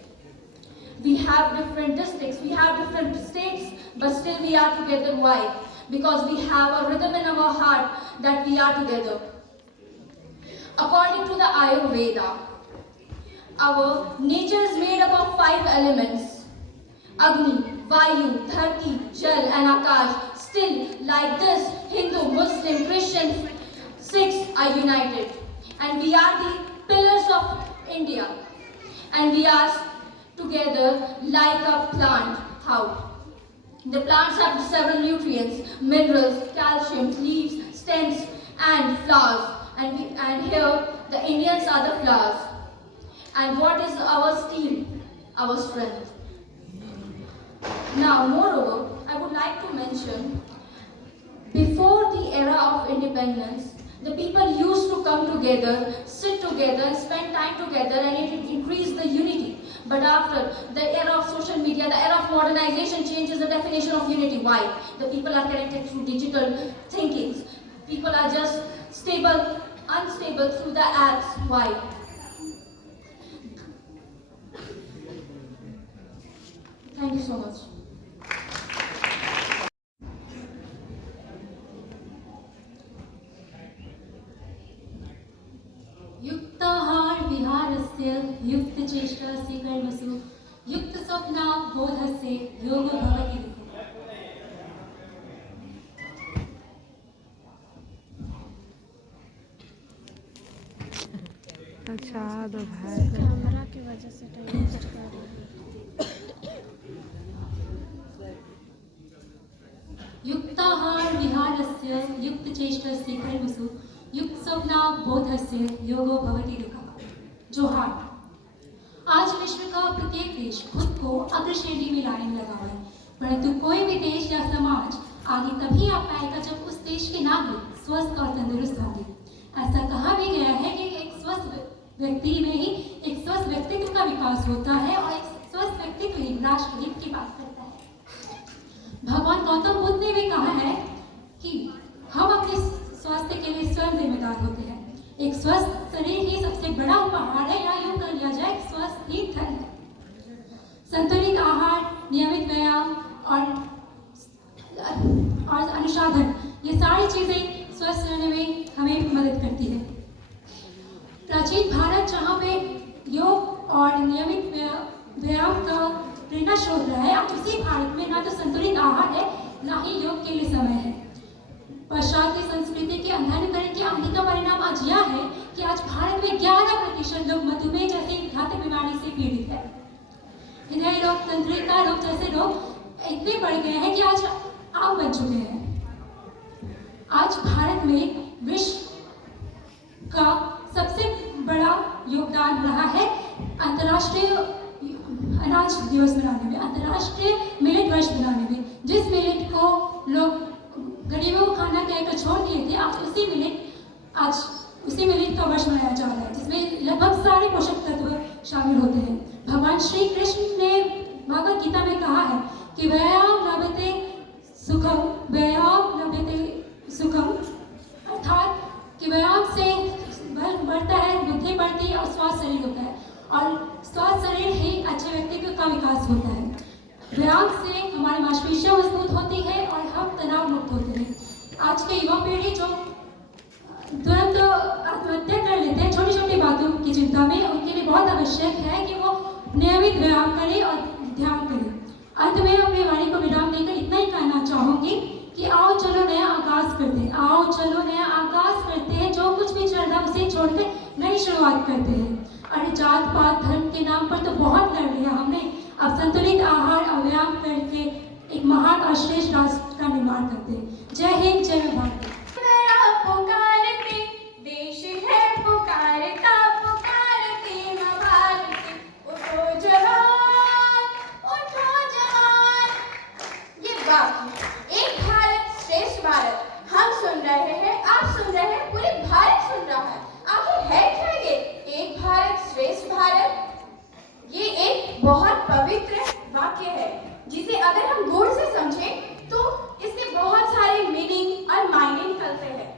We have different districts, we have different states, but still we are together. Why? Because we have a rhythm in our heart that we are together. According to the Ayurveda, our nature is made up of 5 elements: Agni, Vayu, Dharti, Jal and Akash. Still, like this, Hindu, Muslim, Christian, 6 are united. And we are the pillars of India. And we are together like a plant. How? The plants have several nutrients, minerals, calcium, leaves, stems and flowers. And here, the Indians are the flowers. And what is our steel? Our strength. Now, moreover, I would like to mention, before the era of independence, the people used to come together, sit together, spend time together, and it increased the unity. But after the era of social media, the era of modernization changes the definition of unity. Why? The people are connected through digital thinkings. People are just stable, unstable through the apps. Why? Thank you so much. युक्ताहार विहारस्य युक्तचेष्टास्य कर्मसु युक्तस्वप्ना बोधस्य योगो भवति देखो। अच्छा दो भाई camera की वजह से time waste कर रहे हैं। युक्ताहार विहारस्य युक्तचेष्टस्य कर्मसु युक्तस्वप्ना बोधस्य योगो भवति देखो। जोहार। आज विश्व का प्रत्येक देश खुद को अग्रश्रेणी में लाने में लगा हुआ है, परंतु कोई भी देश या समाज आगे तभी आ पाएगा जब उस देश के नागरिक स्वस्थ और तंदुरुस्त होंगे। ऐसा कहा भी गया है कि एक स्वस्थ व्यक्ति में ही एक स्वस्थ व्यक्तित्व का विकास होता है और एक स्वस्थ व्यक्तित्व ही राष्ट्र हित की बात करता है। भगवान गौतम बुद्ध ने भी कहा है कि हम अपने स्वास्थ्य के लिए स्वयं जिम्मेदार होते हैं। एक स्वस्थ शरीर ही सबसे बड़ा उपहार है, या यूं कर लिया जाए स्वस्थ ही धन है। संतुलित आहार, नियमित व्यायाम और अनुशासन, ये सारी चीजें स्वस्थ रहने में हमें मदद करती है। प्राचीन भारत जहाँ पे योग और नियमित व्यायाम का प्रेरणा स्रोत रहा है, आज उसी भारत में ना तो संतुलित आहार है, ना ही योग के लिए समय है। पाश्चात्य संस्कृति के अंधानुकरण की आंधी का परिणाम आज यह है कि आज भारत में 11% लोग मधुमेह जैसी घातक बीमारी से पीड़ित है। हृदय रोग, तंत्रिका रोग जैसे रोग इतने बढ़ गए हैं कि आज आम बन चुके हैं। आज भारत में विश्व का सबसे बड़ा योगदान रहा है अंतर्राष्ट्रीय अनाज दिवस मनाने में, अंतर्राष्ट्रीय मिलेट वर्ष मनाने में। जिस मिलेट को लोग गरीबों को खाना कहकर छोड़ दिए थे, आज उसी मिलेट का वर्ष मनाया जा रहा है, जिसमें लगभग सारे पोषक तत्व शामिल होते हैं। भगवान श्री कृष्ण ने भगवद गीता में कहा है कि व्यायाम लभते सुखम, व्यायाम लभते सुखम, अर्थात कि व्यायाम से बल बढ़ता है, बुद्धि बढ़ती है और स्वस्थ शरीर होता है, और स्वस्थ शरीर ही अच्छे व्यक्तित्व का विकास होता है। व्यायाम से हमारी मांसपेशियां मजबूत होती है और हम तनाव मुक्त होते हैं। आज के युवा पीढ़ी जो तुरंत आत्महत्या कर लेते हैं छोटी छोटी बातों की चिंता में, उनके लिए बहुत आवश्यक है कि वो नियमित व्यायाम करें और ध्यान करें। अंत में अपनी वाणी को विराम देकर इतना ही कहना चाहूंगी कि आओ चलो नया आगाज करते हैं, आओ चलो नया आगाज करते हैं। जो कुछ भी चल रहा है उसे छोड़कर नई शुरुआत करते हैं। अरे जात पात धर्म के नाम पर तो बहुत लड़ लिया हमने, अब संतुलित आहार और व्यायाम करके एक महान और श्रेष्ठ राष्ट्र का निर्माण करते हैं। जय हिंद, जय भारत। पुकारते देश है, पुकारता पुकारते मां भारती, उठो जवान, उठो जवान। ये बात एक भारत श्रेष्ठ भारत हम सुन रहे हैं, आप सुन रहे हैं, पूरे भारत सुन रहा है। आखिर है क्या ये एक भारत श्रेष्ठ भारत? ये एक बहुत पवित्र वाक्य है जिसे अगर हम गौर से समझें तो इसके बहुत सारे मीनिंग और मायने निकलते हैं।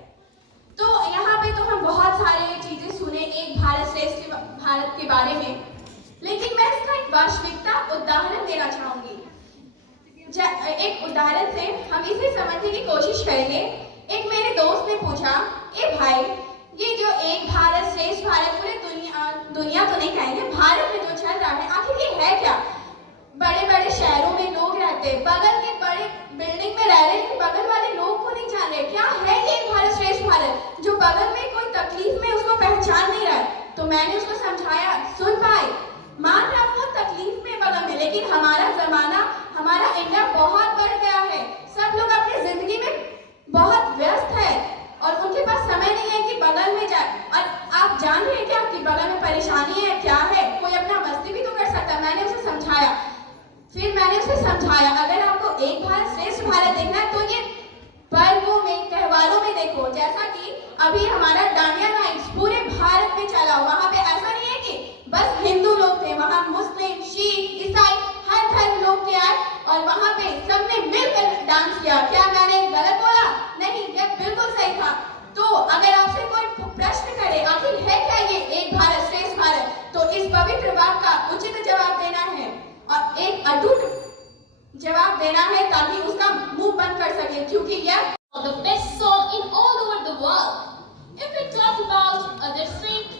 तो यहाँ पे तो हम बहुत सारे चीजें सुने एक भारत श्रेष्ठ भारत के बारे में, लेकिन मैं इसका एक वास्तविकता उदाहरण देना चाहूंगी। एक उदाहरण से हम इसे समझने की कोशिश करेंगे। एक मेरे दोस्त ने पूछा, ए भाई, ये जो एक भारत श्रेष्ठ भारत पूरे दुनिया तो नहीं कहेंगे, भारत में जो चल रहा है आखिर ये है क्या? बड़े बड़े शहरों में लोग रहते, बगल के बड़े बिल्डिंग में रह रहे, लेकिन बगल वाले लोग को नहीं जान रहे क्या है ये भारत श्रेष्ठ भारत? जो बगल में कोई तकलीफ में उसको पहचान नहीं रहा है। तो मैंने उसको समझाया, सुन भाई, मान रहा हूँ तकलीफ में बगल में, लेकिन हमारा जमाना, हमारा इंडिया बहुत बढ़ गया है। सब लोग अपनी जिंदगी में बहुत व्यस्त है और उनके पास समय नहीं है कि बगल में जाए। और आप जान रहे हैं क्या कि बगल में परेशानी है क्या है? दिखाया। अगर आपको एक भारत श्रेष्ठ भारत देखना है तो ये पर्वों में, त्योहारों में देखो। जैसा कि अभी हमारा डांडिया नाइट्स पूरे भारत में चला, वहाँ पे ऐसा नहीं है कि बस हिंदू लोग थे, वहाँ मुस्लिम, सिख, ईसाई हर धर्म लोग थे आए और वहाँ पे सबने मिलकर डांस किया। क्या मैंने गलत बोला? नहीं, यह बिल्कुल सही था। तो अगर आपसे कोई प्रश्न करे आखिर है क्या ये एक भारत श्रेष्ठ भारत, तो इस पवित्र वाक्य का उचित जवाब देना है और एक अटूट जवाब देना है ताकि उसका मुंह बंद कर सके, क्योंकि यह the best song in all over the world. If we talk about other states,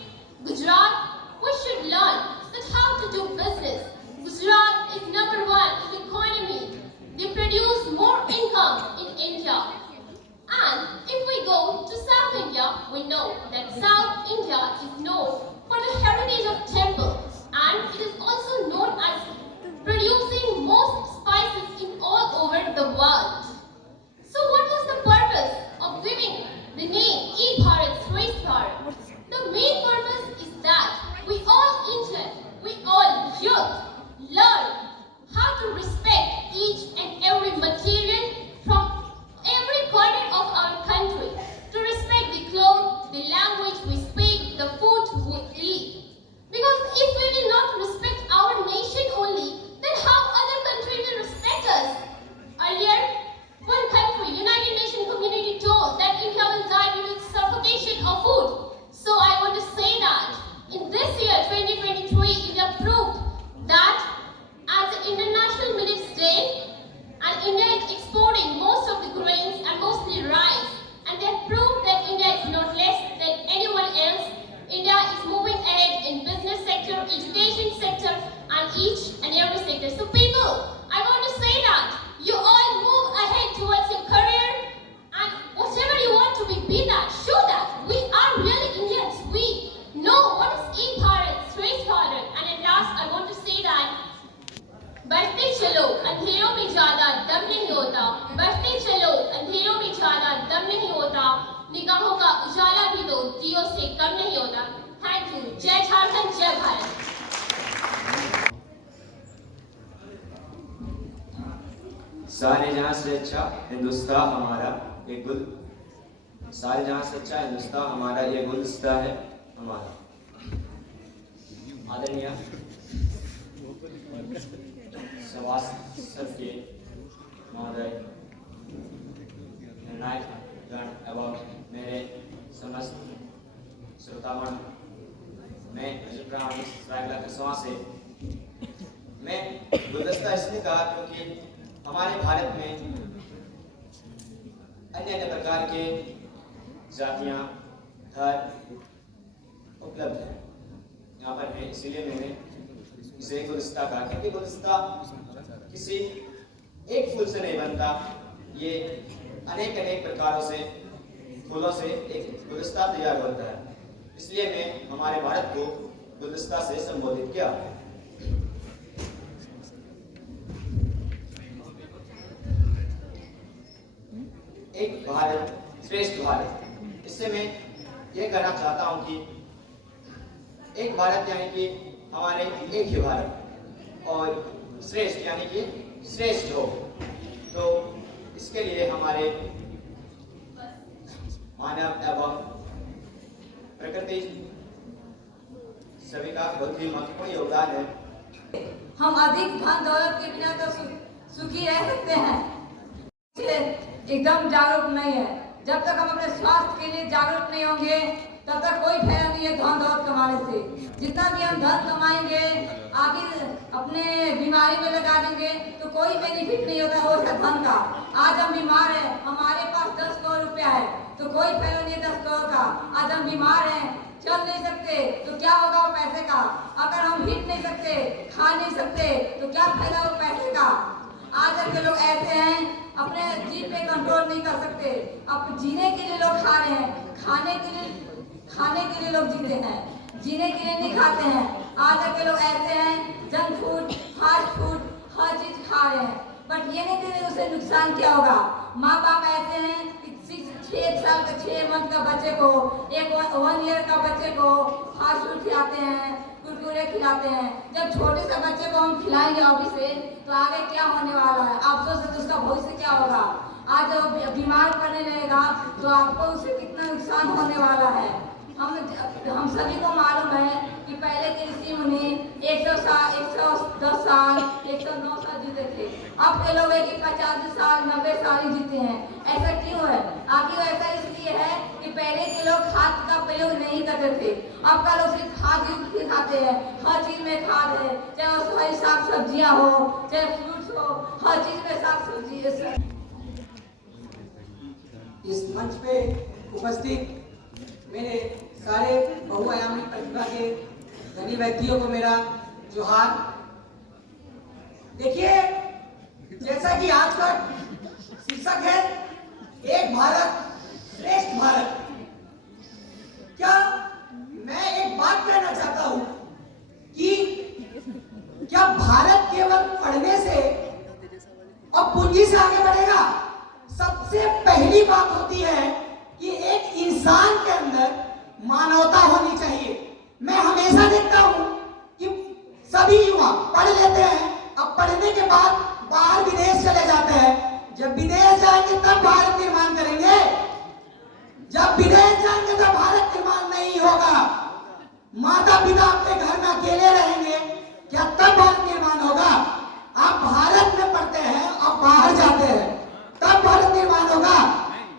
Gujarat, we should learn that how to do business. Gujarat is number one in the economy. They produce more income in India. And if we go to South India, we know that South India is known for the heritage of temples, and it is also known as producing most spices in all over the world. So what was the purpose of giving the name Ek Bharat Shresth Bharat? The main purpose is that we all Indians, we all youth learn how to respect each and every material from every corner of our country, to respect the clothes, the language we speak, the food we eat. Because if we will not respect our nation only, then how other country will respect us? Earlier, one country, United Nations community told that India will die due to suffocation of food. So I want to say that in this year, 2023, India proved that as the International Millets Day, and India is exporting most of the grains and mostly rice, and they proved that India is not less than anyone else. India is moving ahead in business sector, education sector, and each and every sector. So people, I want to say that you all move ahead towards your career, and whatever you want to be that. Show that we are really Indians. We know what is Ek Bharat, Shresth Bharat. And at last, I want to say that बढ़ते चलो अंधेरों में ज्यादा दम नहीं होता, बढ़ते चलो अंधेरों में ज्यादा दम नहीं होता, निगाहों का उजाला भी तो दियों से कम नहीं होता। Thank you. जय झारखंड, जय भारत। सारे जहां से अच्छा हिंदुस्तान हमारा ये गुल, सारे जहां से अच्छा हिंदुस्तान हमारा ये गुलदस्ता है हमारा। आदरणीय सभासद के महोदय, निर्णायक गण एवं मेरे समस्त श्रोतागण, मैं से मैं गुलदस्ता इसलिए कहा क्योंकि हमारे भारत में अन्य अन्य प्रकार के जातियां, धर्म उपलब्ध हैं यहाँ पर है, इसीलिए मैंने इसे गुलदस्ता कहा। क्योंकि गुलदस्ता किसी एक फूल से नहीं बनता, ये अनेक अनेक प्रकारों से फूलों से एक गुलदस्ता तैयार होता है। इसलिए मैं हमारे भारत को गुलदस्ता से संबोधित किया। एक भारत श्रेष्ठ भारत, इससे मैं ये कहना चाहता हूँ कि एक भारत यानी कि हमारे एक ही भारत, और श्रेष्ठ यानी कि श्रेष्ठ हो। तो इसके लिए हमारे मानव एवं प्रकृति सभी का बहुत ही महत्वपूर्ण योगदान है। हम अधिक धन दौलत के बिना तो सुखी रह सकते हैं, एकदम जागरूक नहीं है। जब तक हम अपने स्वास्थ्य के लिए जागरूक नहीं होंगे तब तक कोई फायदा नहीं है धन दौलत कमाने से। जितना भी हम धन कमाएंगे आगे अपने बीमारी में लगा देंगे तो कोई बेनिफिट नहीं होता वो धन का। आज हम बीमार हैं, हमारे पास 10 करोड़ रुपया है तो कोई फायदा नहीं है 10 करोड़ का। आज हम बीमार हैं, चल नहीं सकते तो क्या होगा वो पैसे का। अगर हम हिट नहीं सकते, खा नहीं सकते तो क्या फायदा वो पैसे का। आज के लोग ऐसे हैं अपने जीभ पे कंट्रोल नहीं कर सकते। अब जीने के लिए लोग खा रहे हैं, खाने के लिए लोग जीते हैं, जीने के लिए नहीं खाते हैं। आज के लोग ऐसे हैं जंक फूड, फास्ट फूड हर चीज खा रहे हैं, बट ये नहीं देते उससे नुकसान क्या होगा। माँ बाप ऐसे हैं कि 6 साल का 6 मंथ का बच्चे को, 1 ईयर का बच्चे को फास्ट फूड खिलाते हैं, कुरकुरे खिलाते हैं। जब छोटे से बच्चे को हम खिलाएंगे अभी से तो आगे क्या होने वाला है, अफसोस है तो उसका भविष्य क्या होगा। आज जब बीमार पड़ने लगेगा तो आपको उससे कितना नुकसान होने वाला है। हम सभी को मालूम है कि पहले के ऋषि मुनि 110 साल 109 साल जीते थे। अब के लोग हैं कि 85 साल 90 साल ही जीते हैं। ऐसा क्यों है? आखिर ऐसा इसलिए है कि पहले के लोग खाद का प्रयोग नहीं करते थे। अब का लोग सिर्फ खाद युक्त खाते हैं। हर चीज में खाद है, चाहे वो हरी साग सब्जियां हो, चाहे फ्रूट्स हो, हर चीज में साग सब्जी। इस मंच पे उपस्थित मेरे सारे बहुआयामी प्रतिभा के धनी व्यक्तियों को मेरा जोहार। देखिए, जैसा कि आज का शीर्षक है एक भारत श्रेष्ठ भारत, क्या मैं एक बात कहना चाहता हूं कि क्या भारत केवल पढ़ने से और पूंजी से आगे बढ़ेगा? सबसे पहली बात होती है कि एक इंसान के अंदर मानवता होनी चाहिए। मैं हमेशा देखता हूं कि सभी युवा पढ़ लेते हैं, अब पढ़ने के बाद बाहर विदेश चले जाते हैं। जब विदेश जाएंगे तब भारत निर्माण करेंगे, जब विदेश जाएंगे तब भारत निर्माण नहीं होगा। माता पिता अपने घर में अकेले रहेंगे, क्या तब भारत निर्माण होगा? आप भारत में पढ़ते हैं, आप बाहर जाते हैं, तब भारत निर्माण होगा।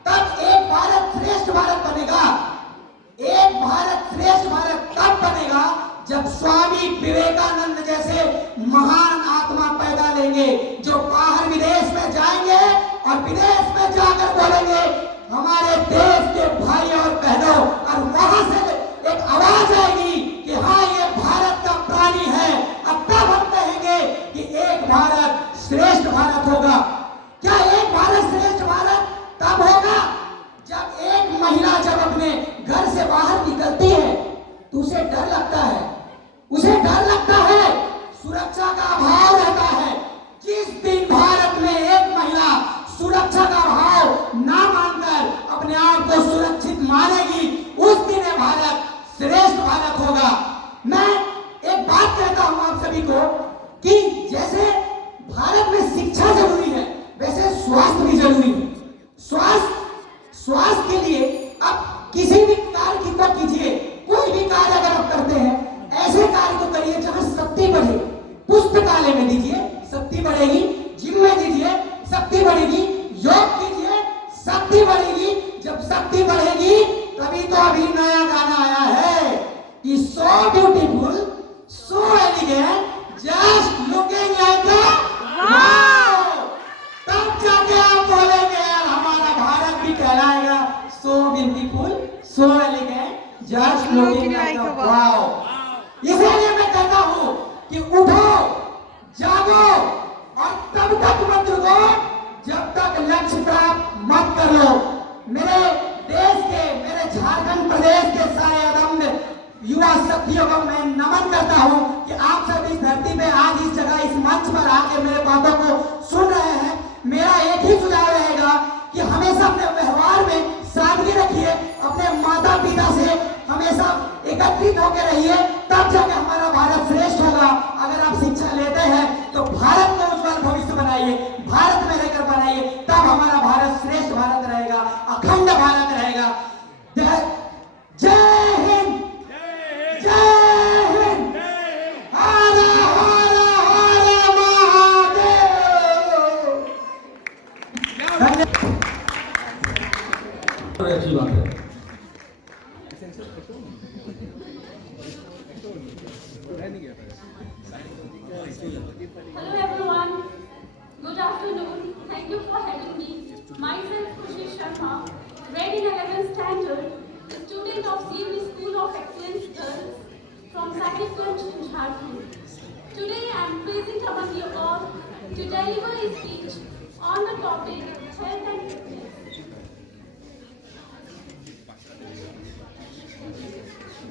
तब एक भारत श्रेष्ठ भारत बनेगा। एक भारत श्रेष्ठ भारत तब बनेगा जब स्वामी विवेकानंद जैसे महान आत्मा पैदा लेंगे, जो बाहर विदेश में जाएंगे और विदेश में जाकर बोलेंगे हमारे देश के भाई और बहनों, और वहां से एक आवाज आएगी कि हाँ ये भारत का प्राणी है। अब तब हम कहेंगे कि एक भारत श्रेष्ठ भारत होगा। क्या एक भारत श्रेष्ठ भारत तब होगा जब एक महिला जब अपने घर से बाहर निकलती है तो उसे डर लगता है, उसे डर लगता है, सुरक्षा का अभाव रहता है। जिस दिन भारत में एक महिला सुरक्षा का अभाव ना मानकर अपने आप को सुरक्षित मानेगी, उस दिन ये भारत श्रेष्ठ भारत होगा। मैं एक बात कहता हूं आप सभी को कि जैसे भारत में शिक्षा जरूरी है, वैसे स्वास्थ्य भी जरूरी है। स्वास्थ्य के लिए आप किसी भी कार्य की मत कीजिए, कोई भी कार्य अगर आप करते हैं ऐसे कार्य को करिए जहां शक्ति बढ़े। पुस्तकालय में दीजिए, शक्ति बढ़ेगी। जिम में दीजिए, शक्ति बढ़ेगी। योग कीजिए, शक्ति बढ़ेगी। जब शक्ति बढ़ेगी तभी तो अभी नया गाना आया है कि so beautiful, so elegant, just looking like तब जाके आप बोलेंगे यार हमारा भारत भी कहलाएगा so beautiful, so elegant, just looking like a wow. इसलिए मैं कहता हूं कि उठो, जागो और तब तक मत रुको जब तक लक्ष्य प्राप्त मत कर लो। मेरे देश के, मेरे झारखंड प्रदेश के सारे अदम्य युवा शक्तियों को मैं नमन करता हूं कि आप सब इस धरती पे आज इस जगह इस मंच पर आके मेरे बातों को सुन रहे हैं। मेरा एक ही सुझाव रहेगा कि हमेशा अपने व्यवहार में सादगी रखिए, अपने माता पिता से हमेशा एकत्रित होकर रहिए, तब जाके हमारा भारत श्रेष्ठ होगा। अगर आप शिक्षा लेते हैं तो भारत को उज्जवल भविष्य बनाइए, भारत में रहकर बनाइए, तब हमारा भारत श्रेष्ठ भारत रहेगा, अखंड भारत रहेगा। जय हिंद, जय हिंद, हर हर हर महादेव। अच्छी बात है। Hello everyone, good afternoon. Thank you for having me. Myself Khushi Sharma, grade in 11th standard, student of CB School of Excellence Girls from Sahibganj, Jharkhand. Today I am present among you all to deliver a speech on the topic health and fitness.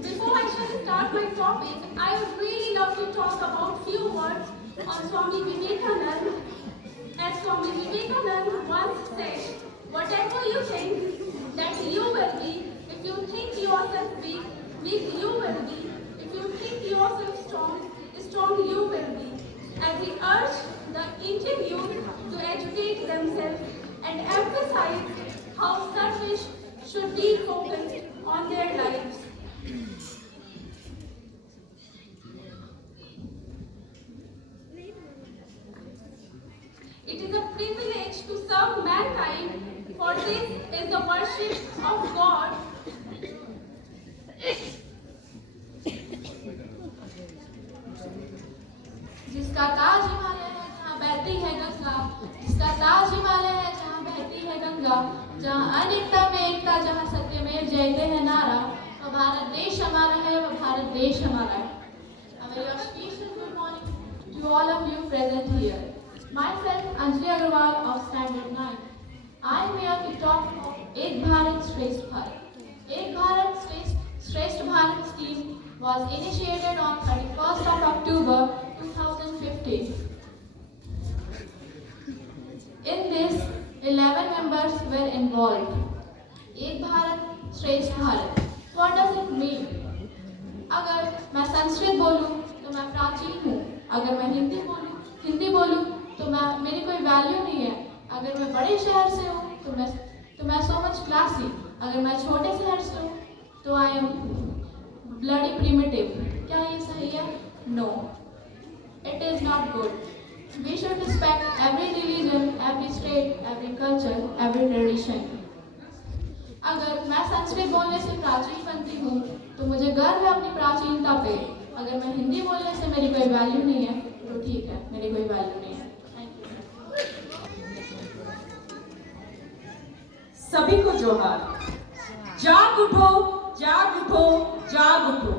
Before I shall start my topic, I would really love to talk about few words on Swami Vivekananda. As Swami Vivekananda once said, whatever you think that you will be, if you think yourself weak, weak you will be. If you think yourself focused on their lives. It is a privilege to serve mankind, for this is the worship of God. जिसका ताज हिमालय है जहाँ बहती है गंगा, जिसका ताज हिमालय है जहाँ बहती है गंगा, जहाँ अनेकता में एकता, जहाँ सत्यमेव जयते है नारा, वह भारत देश हमारा है, वह भारत देश हमारा है। A very auspicious good morning to all of you present here. Myself, Anjali Agarwal of Standard 9. I am here to talk of Ek Bharat Shresth Bharat. Ek Bharat Shresth Bharat scheme was initiated on 31st of October 2015. In this, 11 members were involved. Ek Bharat Shresth Bharat. What does it mean? अगर मैं संस्कृत बोलूं तो मैं प्राचीन हूँ, अगर मैं हिंदी बोलूं तो मेरी कोई वैल्यू नहीं है, अगर मैं बड़े शहर से हूँ तो मैं सो मच क्लासी, अगर मैं छोटे शहर से हूँ तो आई एम ब्लडी प्रिमिटिव। क्या ये सही है? No, it is not good. We should respect every religion, every state, every culture, every tradition. अगर मैं संस्कृत बोलने से प्राचीन बनती हूँ तो मुझे गर्व है अपनी प्राचीनता पे, अगर मैं हिंदी बोलने से मेरी कोई वैल्यू नहीं है तो ठीक है, मेरी कोई वैल्यू नहीं है। सभी को जोहार। जाग उठो, जाग उठो, जाग उठो,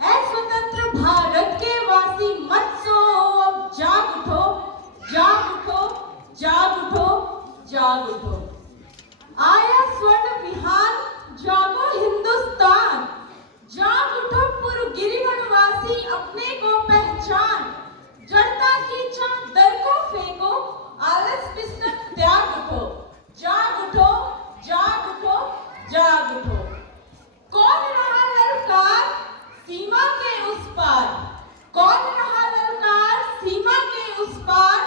ऐ स्वतंत्र भारत के वासी मत सो, अब जाग उठो, जाग उठो, जाग उठो, जाग उठो। आया स्वर्ण विहान, जागो हिंदुस्तान, जाग उठो पूर्व गिरिवनवासी, अपने को पहचान, जड़ता की चादर को फेंको, आलस पिसक त्याग उठो, जाग उठो, जाग उठो, जाग उठो। कौन रहा ललकार सीमा के उस पार, कौन रहा ललकार सीमा के उस पार,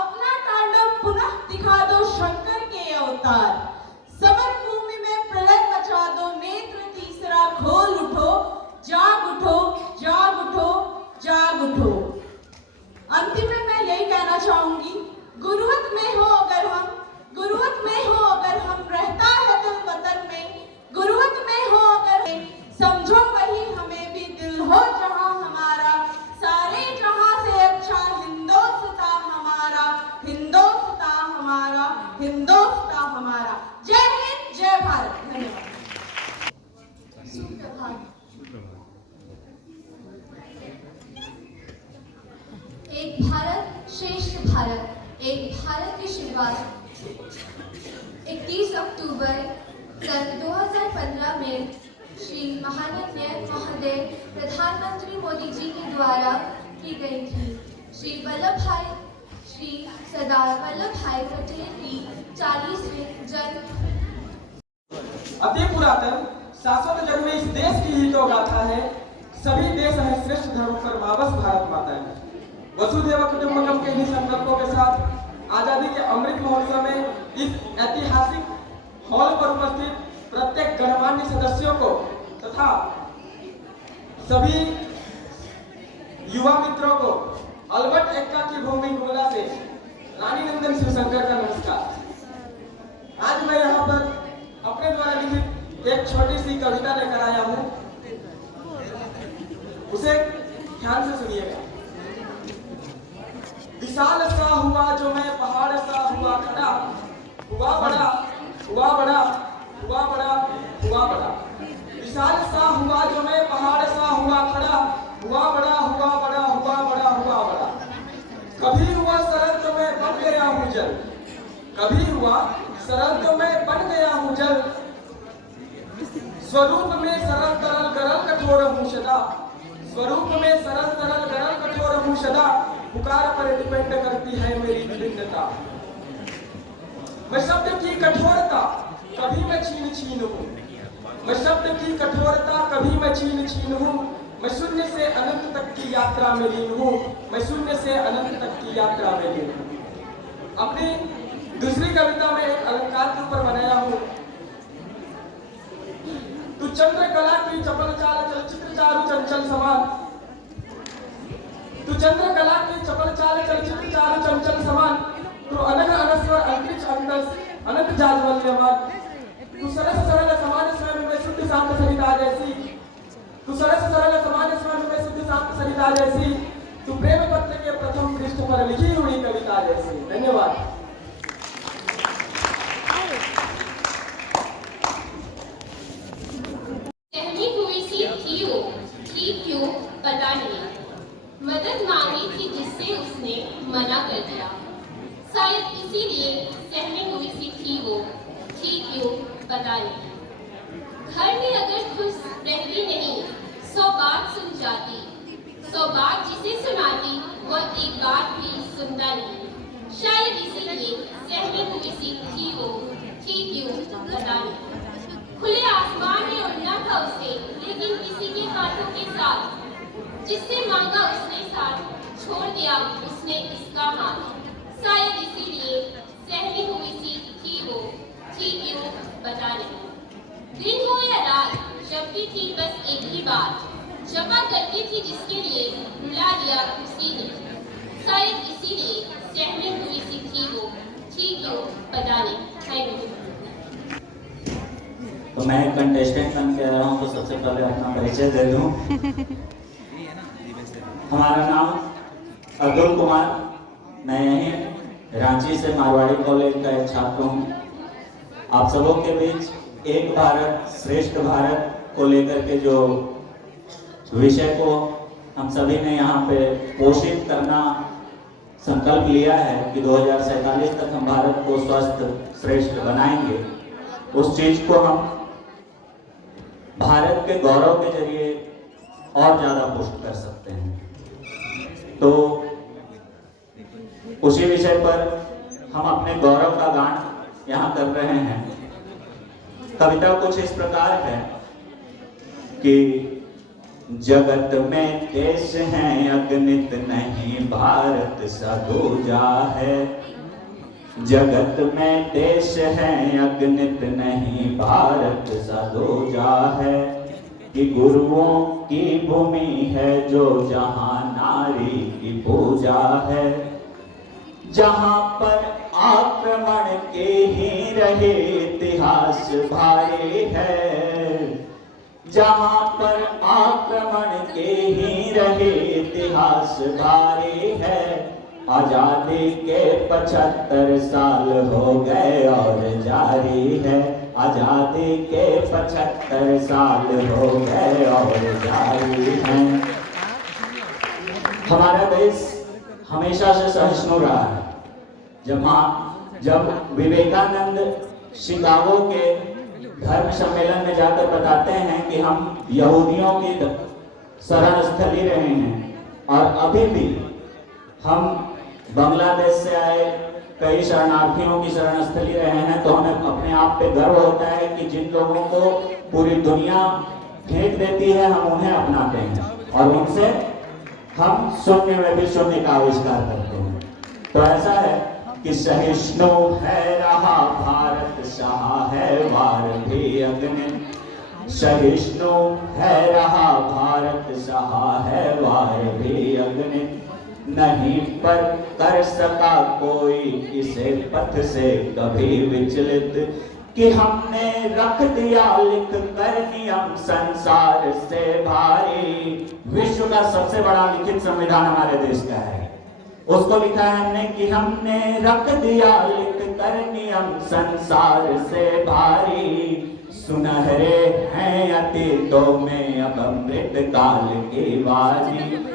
अपना तांडव पुनः दिखा दो शंकर के अवतार, समर भूमि में प्रलय मचा दो, नेत्र तीसरा खोल उठो, जाग उठो, जाग उठो, जाग उठो। अंतिम में मैं यही कहना चाहूंगी, गुरुवत में हो अगर हम, गुरुवत में हो अगर हम, रहता है दिल वतन में, गुरुवत में हो अगर समझो वही हमें भी दिल हो जहां हमारा, सारे जहां से अच्छा हिंदोस्तां हमारा, हिंदोस्तां हमारा, हिंदोस्तां हमारा। जय हिंद, जय भारत। धन्यवाद। सुप्रभात। एक भारत श्रेष्ठ भारत, एक भारत की शुरुआत 31 अक्टूबर सन 2015 में श्री महामाननीय महोदय प्रधानमंत्री मोदी जी के द्वारा की गई थी। श्री सरदार वल्लभ भाई पटेल की 40वीं जन्म अति पुरातन शाश्वत जग में इस देश की ही तो गाथा है, सभी देश है श्रेष्ठ धर्म पर मावस भारत माता है। वसुधैव कुटुंबकम के ही संकल्पों के साथ आजादी के अमृत महोत्सव में इस ऐतिहासिक हॉल पर उपस्थित प्रत्येक गणमान्य सदस्यों को तथा सभी युवा मित्रों को अल्बर्ट एक्का की भूमि गुमला से रानी नंदन शिवशंकर का नमस्कार। आज मैं यहाँ पर अपने द्वारा लिखित एक छोटी सी कविता लेकर आया हूँ, उसे ध्यान से सुनिएगा। विशाल सा हुआ जो मैं पहाड़ सा हुआ खड़ा, हुआ बड़ा, हुआ बड़ा, हुआ बड़ा, हुआ बड़ा। विशाल सा हुआ जो मैं पहाड़ सा हुआ खड़ा, हुआ बड़ा, हुआ बड़ा, हुआ बड़ा, हुआ बड़ा। कभी हुआ सरल तो मैं बन गया हूँ जल, कभी हुआ सरल तो मैं बन गया हूँ जल। स्वरूप में सरल तरल गरल कठोर हूँ सदा, स्वरूप में सरल तरल गरल कठोर हूँ सदा। पुकार पर डिपेंड करती है मेरी विभिन्नता। मैं शब्द की कठोरता कभी मैं छीन छीन हूँ, मैं शब्द की कठोरता कभी मैं छीन छीन हूँ। मैं शून्य से अनंत तक की यात्रा में लीन हूँ, मैं शून्य से अनंत तक की यात्रा में लीन हूँ। अपनी दूसरी कविता में एक अलंकार के ऊपर बनाया हूँ। चंद्रकला की चपल चाल चलचित्र चारु चंचल समान, तू चंद्रकला की चपल चाल चलचित्र चारु चंचल समान, तू अनघ अनस्वर अंतरिक्ष अंतस अनंत जाज्वल्यमान, तू सरस सरल समान स्वयं में शुद्ध शांत सरिता जैसी, तू सरस सरल समान स्वयं में शुद्ध शांत सरिता जैसी, तू प्रेम पत्र के प्रथम पृष्ठ पर लिखी हुई कविता जैसी। धन्यवाद। सहमी हुई सी थी वो, थी क्यों पता नहीं, मदद मांगी थी जिससे उसने मना कर दिया, शायद इसीलिए सहमी हुई सी थी वो, थी क्यों पता नहीं। घर में अगर खुश रहती नहीं, 100 बात सुन जाती, 100 बात जिसे सुनाती वह एक बात भी सुनता नहीं, शायद इसीलिए सहमी हुई सी थी वो, थी क्यों पता नहीं। खुले आसमान में उड़ना था उसे, लेकिन किसी के हाथों के साथ, जिससे मांगा उसने साथ, छोड़ दिया उसने इसका हाथ, शायद इसीलिए सहमी हुई सी थी वो, थी क्यों पता नहीं। दिन हो या रात जपती थी बस एक ही बात, जपा करती थी जिसके लिए रुला दिया उसी ने, शायद इसीलिए सहमी हुई सी थी वो, थी क्यों पता नहीं। Thank you. तो मैं कंटेस्टेंट बन के आया हूँ, तो सबसे पहले अपना परिचय दे दूँ। हमारा नाम अब्दुल कुमार, मैं यहीं रांची से मारवाड़ी कॉलेज का एक छात्र हूँ। आप सबों के बीच एक भारत श्रेष्ठ भारत को लेकर के जो विषय को हम सभी ने यहाँ पे पोषित करना संकल्प लिया है कि 2047 तक हम भारत को स्वस्थ श्रेष्ठ बनाएंगे, उस चीज को हम भारत के गौरव के जरिए और ज्यादा पुष्ट कर सकते हैं। तो उसी विषय पर हम अपने गौरव का गान यहाँ कर रहे हैं। कविता कुछ इस प्रकार है कि जगत में देश हैं अगणित नहीं, भारत सा दूजा है। जगत में देश है अगणित नहीं, भारत सा दूजा है। कि गुरुओं की भूमि है जो जहां नारी की पूजा है। जहां पर आक्रमण के ही रहे इतिहास भारी है। जहां पर आक्रमण के ही रहे इतिहास भारी है। आजादी के 75 साल हो गए और जारी है। आजादी के 75 साल हो गए और जारी है। हमारा देश हमेशा से सहिष्णु रहा है। जब विवेकानंद शिकागो के धर्म सम्मेलन में जाकर बताते हैं कि हम यहूदियों की शरण स्थली रहे हैं, और अभी भी हम बांग्लादेश से आए कई शरणार्थियों की शरण स्थली रहे हैं, तो हमें अपने आप पे गर्व होता है कि जिन लोगों को पूरी दुनिया फेंक देती है हम उन्हें अपनाते हैं और उनसे हम शून्य में भी शून्य का आविष्कार करते हैं। तो ऐसा है कि सहिष्णु है रहा भारत, सहा है वार भी अग्नि। सहिष्णु है रहा भारत, सहा है वार भी अग्नि। नहीं पर कर सका कोई इसे पथ से कभी विचलित, कि हमने रख दिया लिख कर नियम संसार से भारी। विश्व का सबसे बड़ा लिखित संविधान हमारे देश का है, उसको लिखा है हमने कि हमने रख दिया लिख कर नियम संसार से भारी। सुनहरे हैं अतीतों में अब अमृत काल की बारी।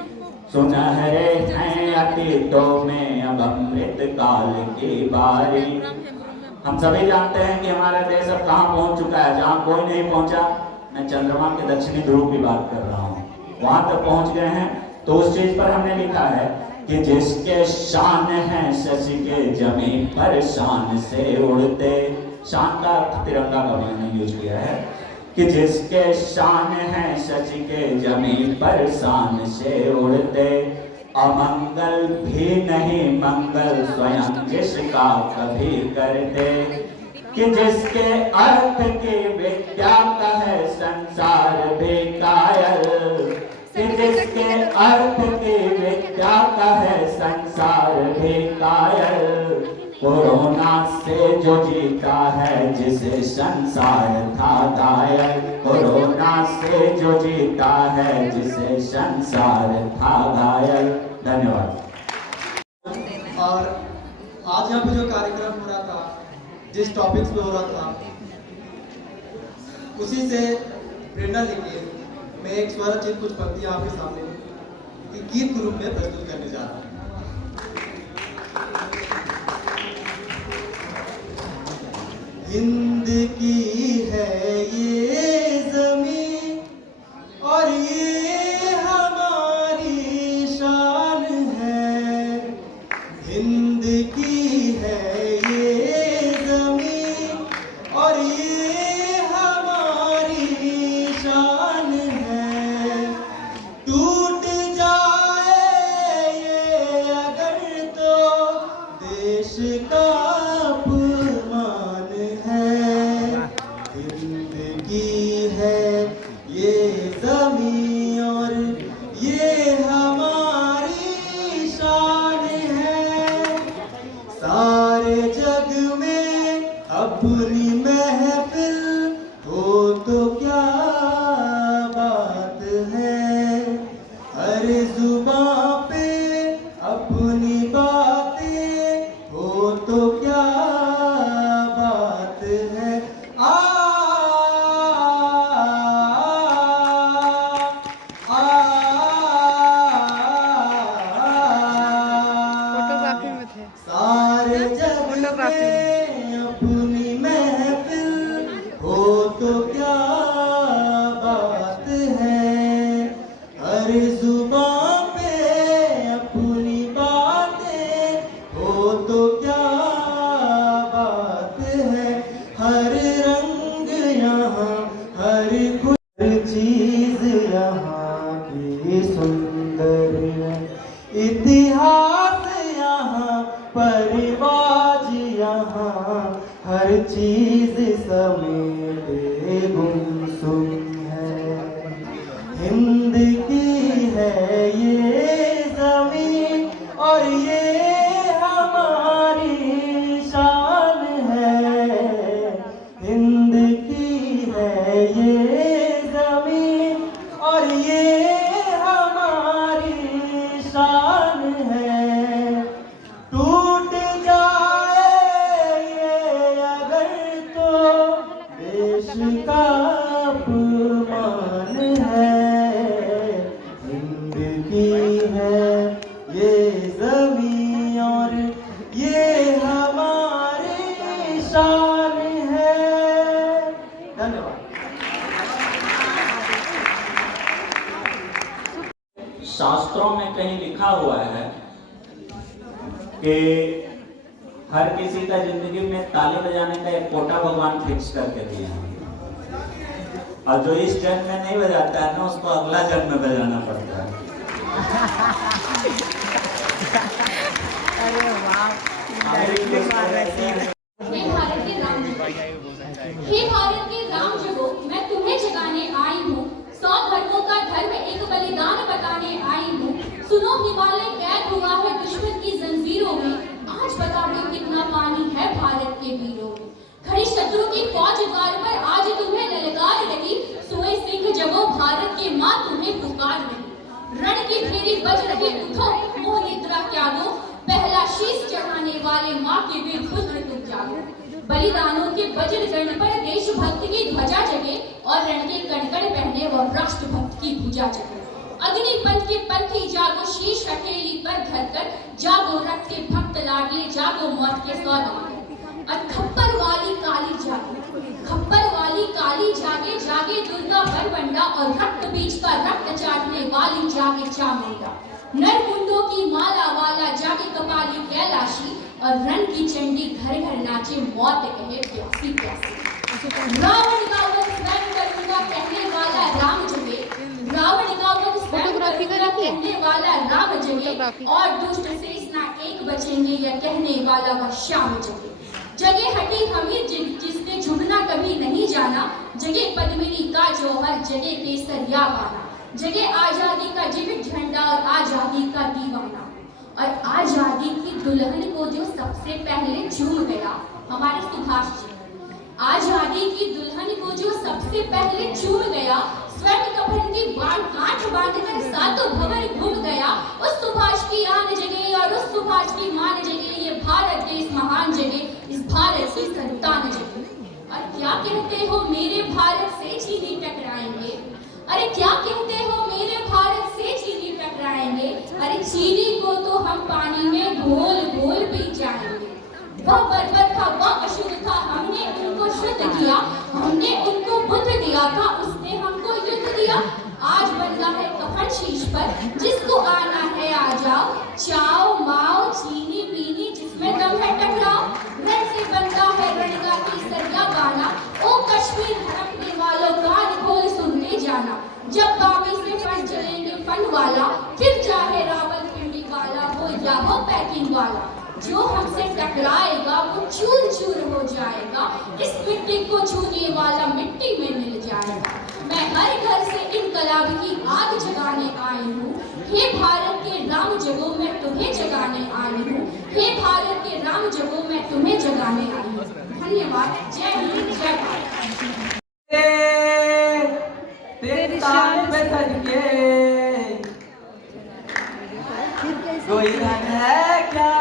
सुनहरे हैं अतीतों में अब अमृत काल की बारी। हम सभी जानते हैं कि हमारा देश अब कहाँ पहुंच चुका है, जहाँ कोई नहीं पहुंचा। मैं चंद्रमा के दक्षिणी ध्रुव की बात कर रहा हूँ, वहां तक पहुंच गए हैं। तो उस चीज पर हमने लिखा है कि जिसके शान है शशि के जमीन पर शान से उड़ते। शान का तिरंगा का मैंने यूज किया है कि जिसके शान है शशि के जमीन पर शान से उड़ते। अमंगल भी नहीं मंगल स्वयं जिसका कभी करते। कि जिसके अर्थ की विद्या का है संसार अर्थ की विद्या का है संसार भी कायल। कोरोना से जो जीता है जिसे संसार था घायल। कोरोना से जो जीता है जिसे संसार था घायल। धन्यवाद। और आज यहाँ पे जो कार्यक्रम हो रहा था, जिस टॉपिक्स पे हो रहा था, उसी से प्रेरणा लेके मैं एक स्वरचित कुछ पंक्तियां आपके सामने गीत के रूप में प्रस्तुत करने जा रहा हूँ। हिंद की है ये ज़मीं और ये हमारी शान है। हिंद की है ये ज़मीं और ये हमारी शान है। टूट जाए ये अगर तो देश का अपमान है। हिंद की है ये ज़मीं और ये हमारी शान है। सारे जग में अपनी महफिल हो तो क्या बात है। हर जुबां पे अपनी बातें हो तो क्या बात है। फोटोग्राफी में थे। सारे जग में अपनी महफिल हो तो क्या बात है। हर जुबां पे अपनी बातें हो तो क्या बात है। हर रंग यहाँ हर चीज यहाँ की सुंदर है। इतिहास यहाँ परिवाज यहाँ हर चीज समेटे गुमसुम है। हिंद की है ये ज़मीं और ये हमारी शान है। हिंद की है ये ज़मीं और ये हमारी शान है। टूट जाए ये अगर तो देश का अपमान है। हिंद की है ये ज़मीं और ये हमारी शान है। धन्यवाद। शास्त्रों में कहीं लिखा हुआ है कि हर किसी का जिंदगी में ताली बजाने का एक कोटा भगवान फिक्स करके दिया है। और जो इस जन्म में नहीं बजाता है ना, उसको अगला जन्म में बजाना पड़ता है। अरे वाह, हे भारत के राम जगो, हे भारत के राम जगो, मैं तुम्हें जगाने आई हूँ। 100 धर्मों का धर्म एक बलिदान बताने आई हूँ। सुनो हिमालय कैद हुआ है दुश्मन की जंजीरों में। आज बता दो कितना पानी है भारत के वीरों में। खड़ी शत्रु की फौज द्वार पर आज तुम्हें ललकार रही। सोए सिंह जगो भारत के माँ तुम्हें पुकार रही। रण की फेरी बज रही, उठो मोह निद्रा त्यागो। पहला शीश चढ़ाने वाले माँ के वीर पुत्र तुम जागो। बलिदानों के वज्र गण पर देशभक्त की ध्वजा जगे और रण के कणकण पहने वो राष्ट्रभक्त की भुजा जगे। अग्निपंथ के पंथी जागो, शीश हथेली पर धरकर जागो। रक्त के भक्त लाडले जागो, मौत के सौदागर। खप्पर वाली काली जागे, खप्पर वाली काली जागे। जागे दुर्गा बरबंडा और रक्त बीज का रक्त चाटने वाली जागे चामुंडा। नरमुंडों की माला वाला जागे कपाली कैलाशी और रण की चंडी घर घर नाचे मौत कहे प्यासी प्यासी। रावण का वध स्वयं करूंगा कहने वाला राम जगे। रावण का वध स्वयं करूंगा कहने वाला राम जगे। और दुष्ट शेष ना एक बचेंगे यह कहने वाला वह श्याम जगे। जगे हटी हमीर जिसने झुकना कभी नहीं जाना। जगे पद्मिनी का जौहर, जगे केसरिया वाला। जगे आजादी का जीवित झंडा और आजादी का दीवाना। और आजादी की दुल्हन को जो सबसे पहले चूम गया हमारे सुभाष जी। आजादी की दुल्हन को जो सबसे पहले चूम गया, स्वर्ण कफन की गांठ बांधकर सातों भवन घूम गया, उस सुभाष की आन जगे और उस सुभाष की मान जगे। ये भारत देश महान जगे, इस भारत की संतान जगे। और क्या कहते हो मेरे भारत से चीनी टकराएंगे? अरे क्या कहते हो मेरे भारत से चीनी टकराएंगे? अरे चीनी को तो हम पानी में घोल घोल पी जाएंगे। वह बर्बर था, वह अशुद्ध था, हमने उनको शुद्ध किया, हमने उनको बुद्ध दिया था, उसने हमको युद्ध दिया। आज बनना है कफन शीश पर, जिसको आना है आ जाओ, चाओ माओ चीनी पीनी जिसमें दम है टकराओ। रण से बनता है रणगाती सरिया गाना, ओ कश्मीर हड़पने वालों कान खोल सुनते जाना। जब बाबी से फन चलेंगे फन वाला, फिर चाहे रावलपिंडी वाला हो या हो पैकिंग वाला। जो हमसे टकराएगा वो चूर चूर हो जाएगा, इस मिट्टी को छूने वाला मिट्टी में मिल जाएगा। मैं हर घर से इनकलाब की आग जगाने आई हूँ, हे भारत के राम जगो मैं तुम्हें जगाने आई हूँ, हे भारत के राम जगो मैं तुम्हें जगाने आई हूँ। धन्यवाद। जय हिंद, जय भारत। तेरी शान पे सजके कोई धन है क्या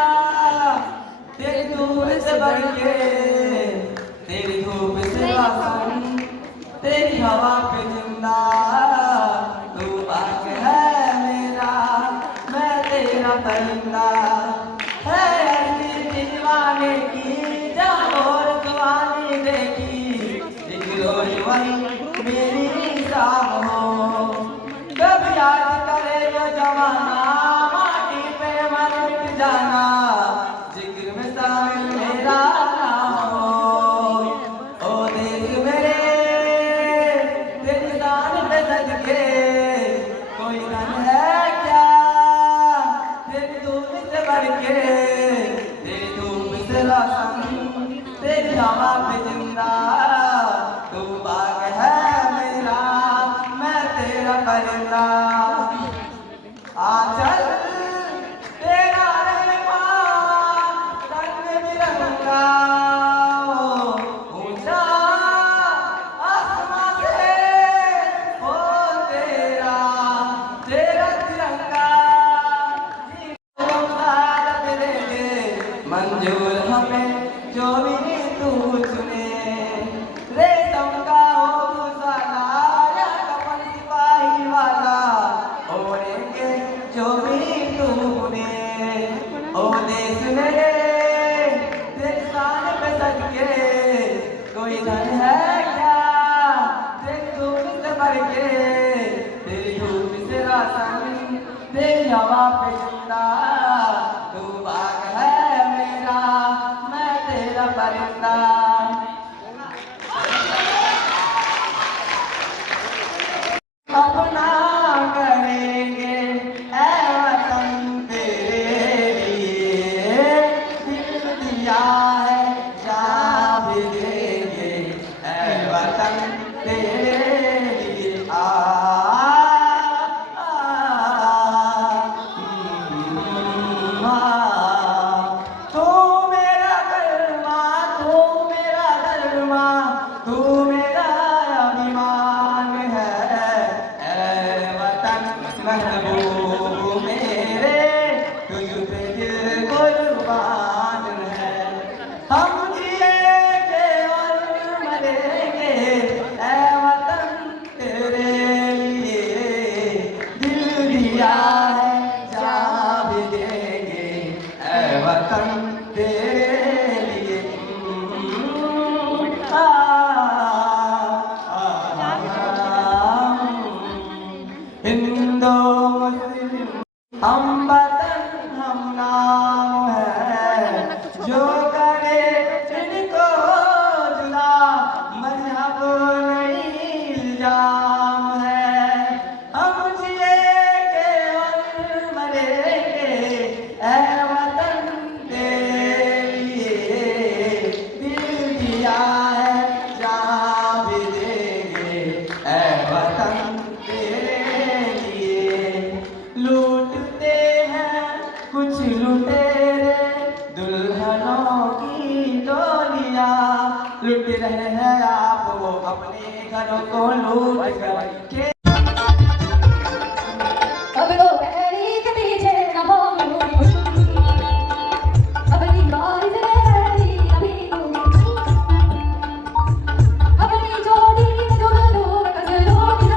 तेरी धूप से बढ़ के, तेरी धूप से रोशन, तेरी हवा पे जिंदा। तू बाग है मेरा, मैं तेरा परिंदा। है अर्जी दीवाने की जहाँ और सुहानी देखी, एक रोज वही मेरी शाम हो। कब याद करे जो जमाना, माटी पे मर मिट जाना, जिक्र में शामिल मेरा नाम हो। ओ देश मेरे तेरी शान पे सजके कोई धन है क्या तेरी धूप से बढ़ के, तेरी धूप से रोशन, तेरी हवा पे जिंदा। तू बाग है मेरा, मैं तेरा परिंदा। आंचल तेरा रहमा रंग बिरंगा, ऊंचा आसमां से हो तेरा तेरा तिरंगा। साथ देंगे मंजूर हमें जो भी तू चुने, रेशम का हो तू साला या कफन सिपाही वाला, ओढ़ेंगे जो भी तूने। ओ देश मेरे तेरी शान पे सजके कोई धन है क्या तेरी धूप से बढ़ के, तेरी धूप से रोशन, तेरी हवा पे जिंदा। तू बाग है मेरा, मैं तेरा परिंदा। अपना करेंगे ऐ वतन तेरे लिए, दिल दिया है जा भी देंगे ऐ वतन तेरे लिए। तू मेरा कर्मा, तू मेरा धर्मा, तू मेरा अभिमान है ऐ वतन महबूब मेरे, तुझ पे दिल कुर्बान है। हम जिएंगे और मरेंगे ऐ वतन तेरे लिए, दिल दिया है जा भी देंगे ऐ वतन तेरे लिए। हिंदू मुस्लिम हम वतन हम नाम है, जो करे इनको जुदा मजहब नहीं इल्जाम है। हम जिएंगे और मरेंगे ऐ वतन तेरे लिए, दिल दिया है जहाँ भी देंगे ऐ वतन तेरे को लूट करके अब तो बैरी के पीछे न होगी मुड़ी अपनी बारी से बैरी अभी अपनी जोड़ी जोड़ दो कस जोड़ी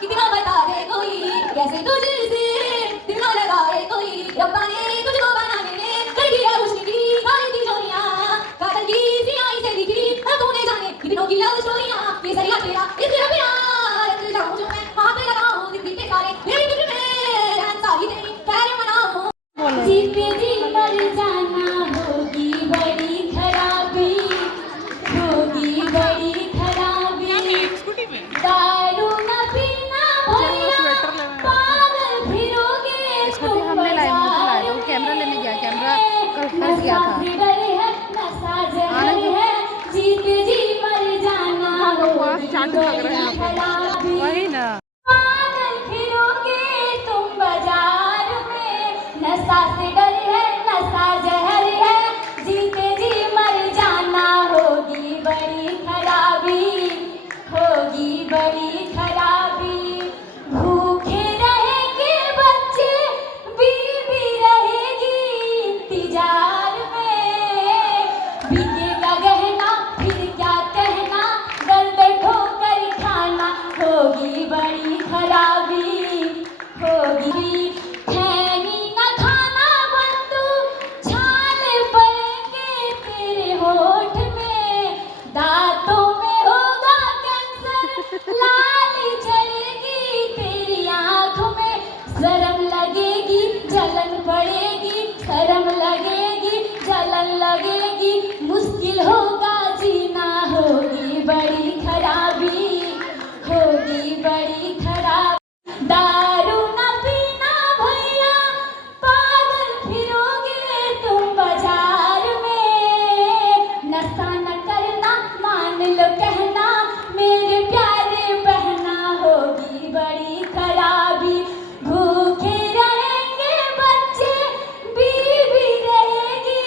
कितना बता दे कोई कैसे तुझसे दिल ना लगाए कोई रब्बा ने तुझको बनाने में कर दिया रोशनी की सारी दी जोड़ियां कागज की सियाही से दिखी अब तूने जाने कितनों की लव स्टोरियां ये सरिया तेरा इस तेरा प्यार तुझे जाऊं जो मैं वहां पे लगाऊं जिंदगी के सारे मेरी तुझ में रहन सारी तेरी खैर मनाऊं जी पे जी मर जाना होगी बड़ी खराबी होगी बड़ी खराबी दारू न पीना भैया पागल फिरोगे स्कूटी हमने लाई बाजार में, कैमरा लेने गया, कैमरा कल फंस गया था। आनंद है जीत जी मर जाना होगी खराबी वही ना पागल फिरोगे तुम बाजार में नशा से डर है नशा जहर है जीते जी मर जाना होगी बड़ी खराबी होगी बड़ी खराबी भूखे रहेंगे बच्चे बीवी रहेगी इंतजार में बिकेगा गहना फिर क्या कहना दर्द ठोकर खाना होगी बड़ी खराबी होगी खैनी न खाना बंधु छाल पड़ेंगे तेरे होठ में दांतों में होगा कैंसर लाली चढ़ेगी तेरी आंखों में शर्म लगेगी जलन पड़ेगी शर्म लगेगी जलन लगेगी मुश्किल होगा जीना होगी बड़ी खराबी होगी बड़ी खराबी दारू न पीना भैया पागल फिरोगे तुम बाजार में नशा न करना मान लो कहना मेरे प्यारे बहना होगी बड़ी खराबी भूखे रहेंगे बच्चे बीवी रहेगी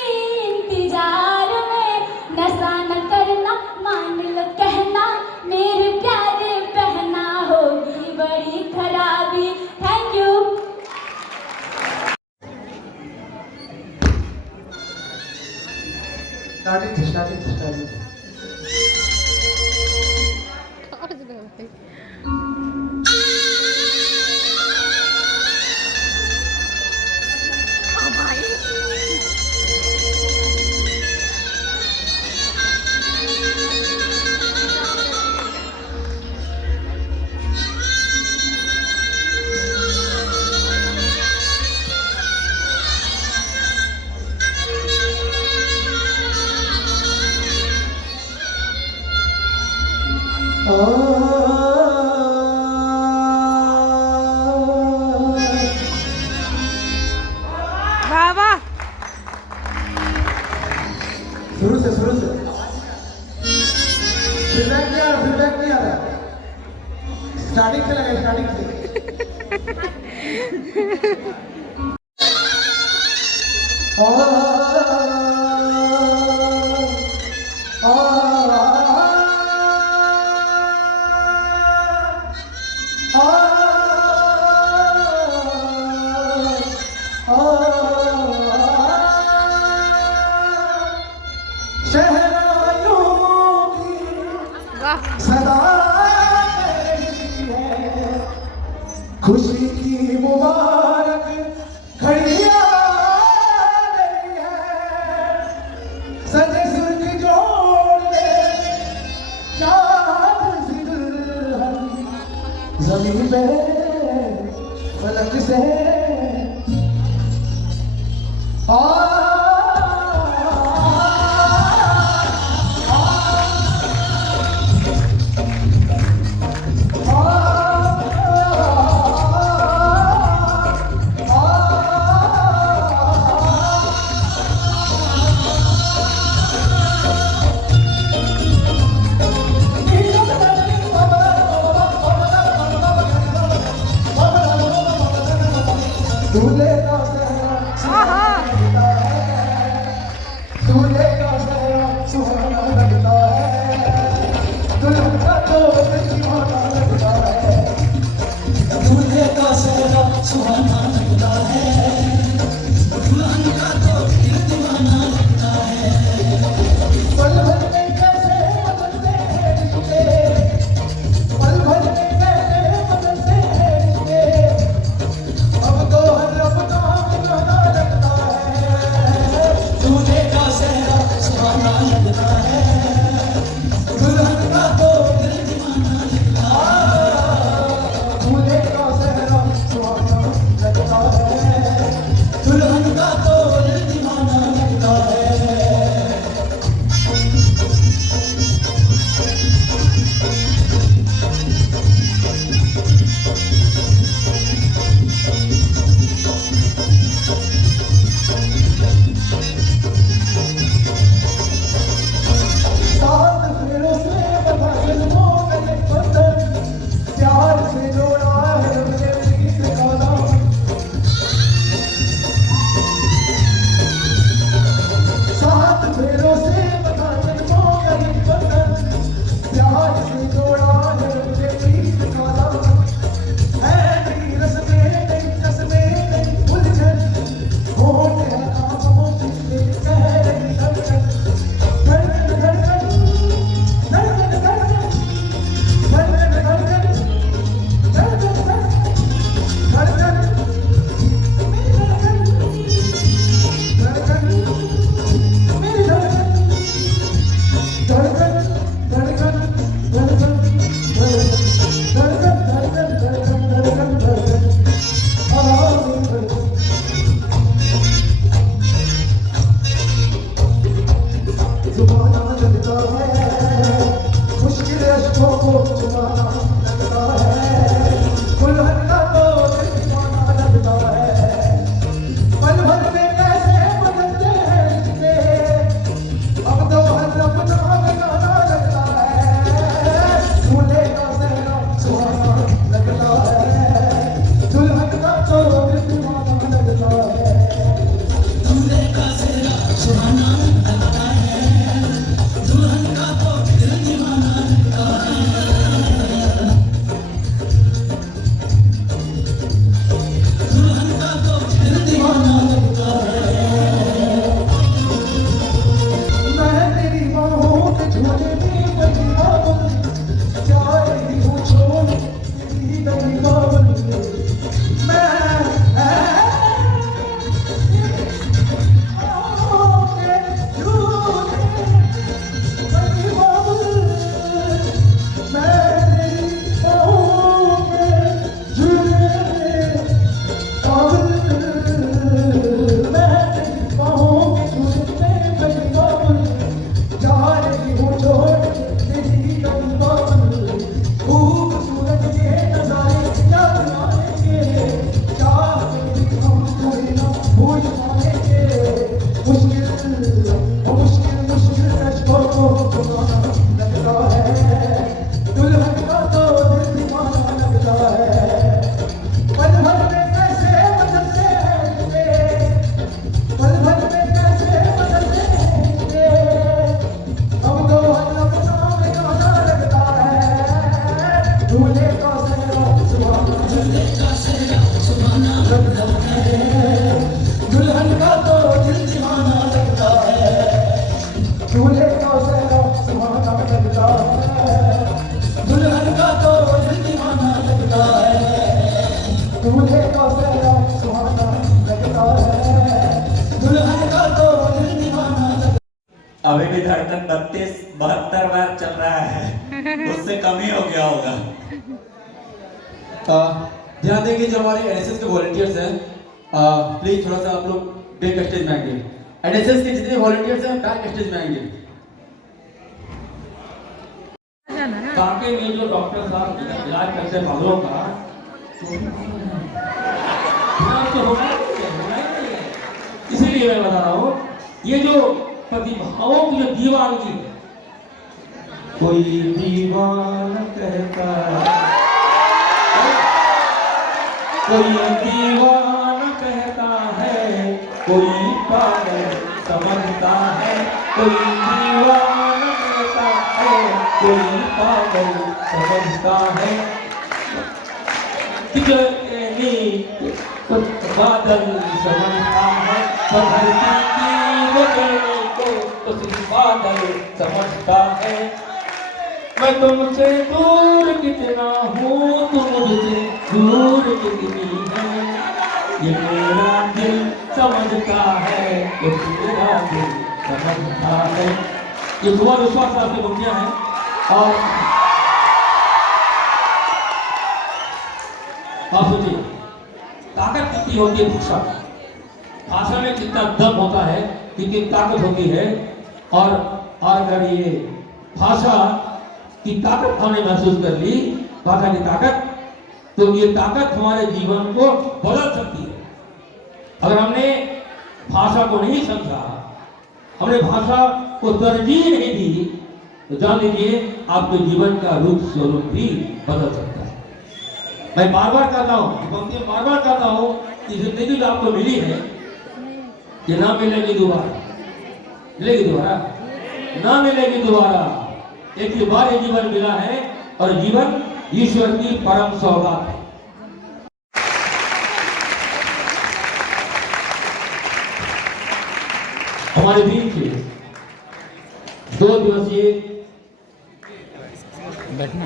इंतजार में नशा न करना मान लो कहना मेरे प्यारे बहना होगी बड़ी खराबी थैंक यू स्टार्टिंग वाह वाह शुरू से फीडबैक नहीं आ रहा स्टार्टिंग से लगा स्टार्टिंग से सदा खुशी की मुबारक घड़ियां रही है सजे सुर्ख जोड़ ले चांद सी दुल्हन जमीन पे फलक से दुल्हन का तो दिल दीवाना लगता है, दूल्हे का सेहरा सुहाना लगता है, दुल्हन का तो दिल दीवाना लगता है। पल भर में कैसे बदलते हैं रिश्ते, पल भर में कैसे बदलते हैं रिश्ते, अब तो हर अपना बेगाना लगता है, दूल्हे का सेहरा सुहाना लगता है, दुल्हन का तो दिल दीवाना लगता है, दूल्हे का सेहरा सुहाना लगता है, दुल्हन का तो दिल दीवाना लगता है। सात फेरों से बंधा जन्मों का ये बंधन, प्यार से जोड़ा है मुझे प्रीत का दामन। सात फेरों से बंधा जन्मों का ये बंधन, प्यार से जोड़ा है मुझे प्रीत का दामन। है नई रस्में नई रस्में नई उलझन, होठ है नामों से कह रही धड़कन, धड़कन धड़कन धड़कन धड़कन धड़कन धड़कन धड़कन धड़कन मेरी धड़कन धड़कन मेरी धड़कन धड़कन धड़कन धड़कन धड़कन धड़कन धड़कन धड़कन जुबाना लगता है, मुश्किल अश्कों को छुपाना लगता है, दुल्हन का तो दिल दीवाना लगता है, पल भर में कैसे बदलते हैं रिश्ते, अब तो हर अपना बेगाना लगता है, दूल्हे का सेहरा सुहाना लगता है, दुल्हन का तो दिल दीवाना लगता है, दूल्हे का सेहरा सुहाना लगता है, दुल्हन का तो दिल दीवाना लगता है, दुल्हन का तो दिल दीवाना लगता है। मैं तेरी बाहों के झूले में बनी बाबुल, जा रही हूँ छोड़ तेरी नई बाबुल, मैं दुल्हन का तो दिल दीवाना लगता है, दूल्हे का सेहरा सुहाना लगता है, दुल्हन का तो दिल दीवाना लगता है, दूल्हे का सेहरा सुहाना लगता है, दुल्हन का तो दिल दीवाना लगता है। अभी भी धड़कन 32-72 बार चल रहा है, उससे कम ही हो गया होगा। ध्यान देंगे जो हमारे एनएसएस के वॉलंटियर्स हैं, प्लीज थोड़ा सा आप लोग बैक स्टेज में आएंगे। एनएसएस के जितने वॉलंटियर्स हैं बैक स्टेज में आएंगे। कांके में जो डॉक्टर साहब इलाज करते हैं बगलों का, तो होना ही है। इसीलिए मैं बता रहा हूँ, ये जो प्रतिभाओं की जो दीवानगी, कोई दीवाना कहता है, कोई दीवाना कहता है, कोई पागल समझता है, कोई दीवाना कहता है, कोई पागल समझता है कितने बादल समझता है धरती की बदलने को तो सिर्फ बादल समझता है मैं तुमसे दूर कितना हूँ तुम मुझसे दूर कितनी है ये मेरा दिल समझता है ये मेरा दिल समझता है। ये दुआ विश्वास आपकी मुखिया है और आप सोचिए ताकत कितनी होती है भाषा भाषा में कितना दम होता है कितनी ताकत होती है और अगर ये भाषा की ताकत हमने महसूस कर ली भाषा की ताकत तो ये ताकत हमारे जीवन को बदल सकती है। अगर हमने भाषा को नहीं समझा हमने भाषा को तरजीह नहीं दी तो जान लीजिए आपके जीवन का रूप स्वरूप भी बदल सकता है। मैं बार बार कहता हूँ बार बार कहता हूँ कि जिंदगी जो आपको मिली है ये ना मिलेगी दोबारा मिलेगी दोबारा ना मिलेगी दोबारा एक ही बार ये जीवन मिला है और जीवन ईश्वर की परम सौगात है। हमारे बीच 2 दिवसीय बैठना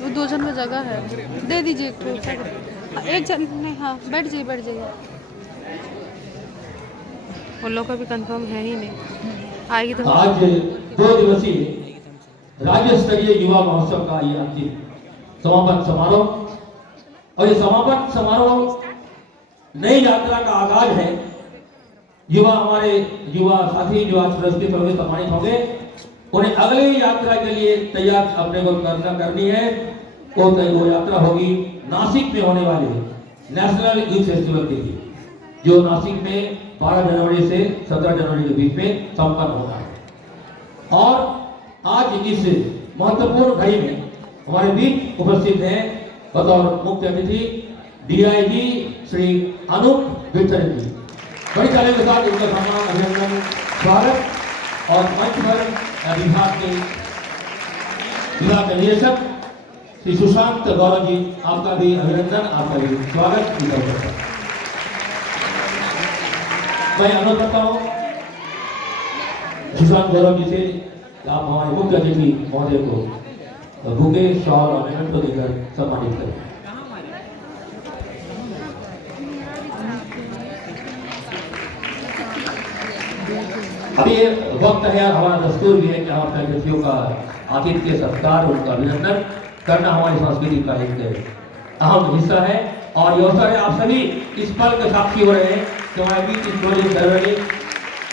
वो 2 जन में जगह है दे दीजिए एक जन नहीं हाँ बैठ जाइए उन लोग का भी कंफर्म है ही नहीं आएगी तो आज 2 दिवसीय राज्य स्तरीय युवा महोत्सव का ये अंतिम समापन समारोह और ये समापन समारोह नई यात्रा का आगाज है। युवा हमारे युवा साथी जो आज पुरस्कृत होंगे सम्मानित होंगे उन्हें अगली यात्रा के लिए तैयार अपने को करनी है। वो यात्रा होगी नासिक में होने वाले नेशनल यूथ फेस्टिवल के लिए जो नासिक में 12 जनवरी से 17 जनवरी के बीच में संपन्न होगा और आज इस महत्वपूर्ण घड़ी में हमारे बीच उपस्थित हैं बतौर मुख्य अतिथि डीआईजी श्री अनूप विठल जी। बड़ी तालियों के साथ उनका सम्मान अभिनंदन स्वागत और मंच पर विभाग के निदेशक श्री सुशांत गौरव जी आपका भी अभिनंदन आपका भी स्वागत मैं अनुरोध करता हूँ सुशांत गौरव जी से आप हमारे मुख्य अतिथि महोदय को बुके शॉल और मेमेंटो देकर सम्मानित करें। अभी वक्त है हमारा दस्तूर भी है कि हम अपने अतिथियों का आतिथ्य सत्कार उनका अभिनंदन करना हमारी संस्कृति का एक अहम हिस्सा है और ये अवसर है आप सभी इस पल के साक्षी हो रहे हैं कि हमारे बीच इस 22 फरवरी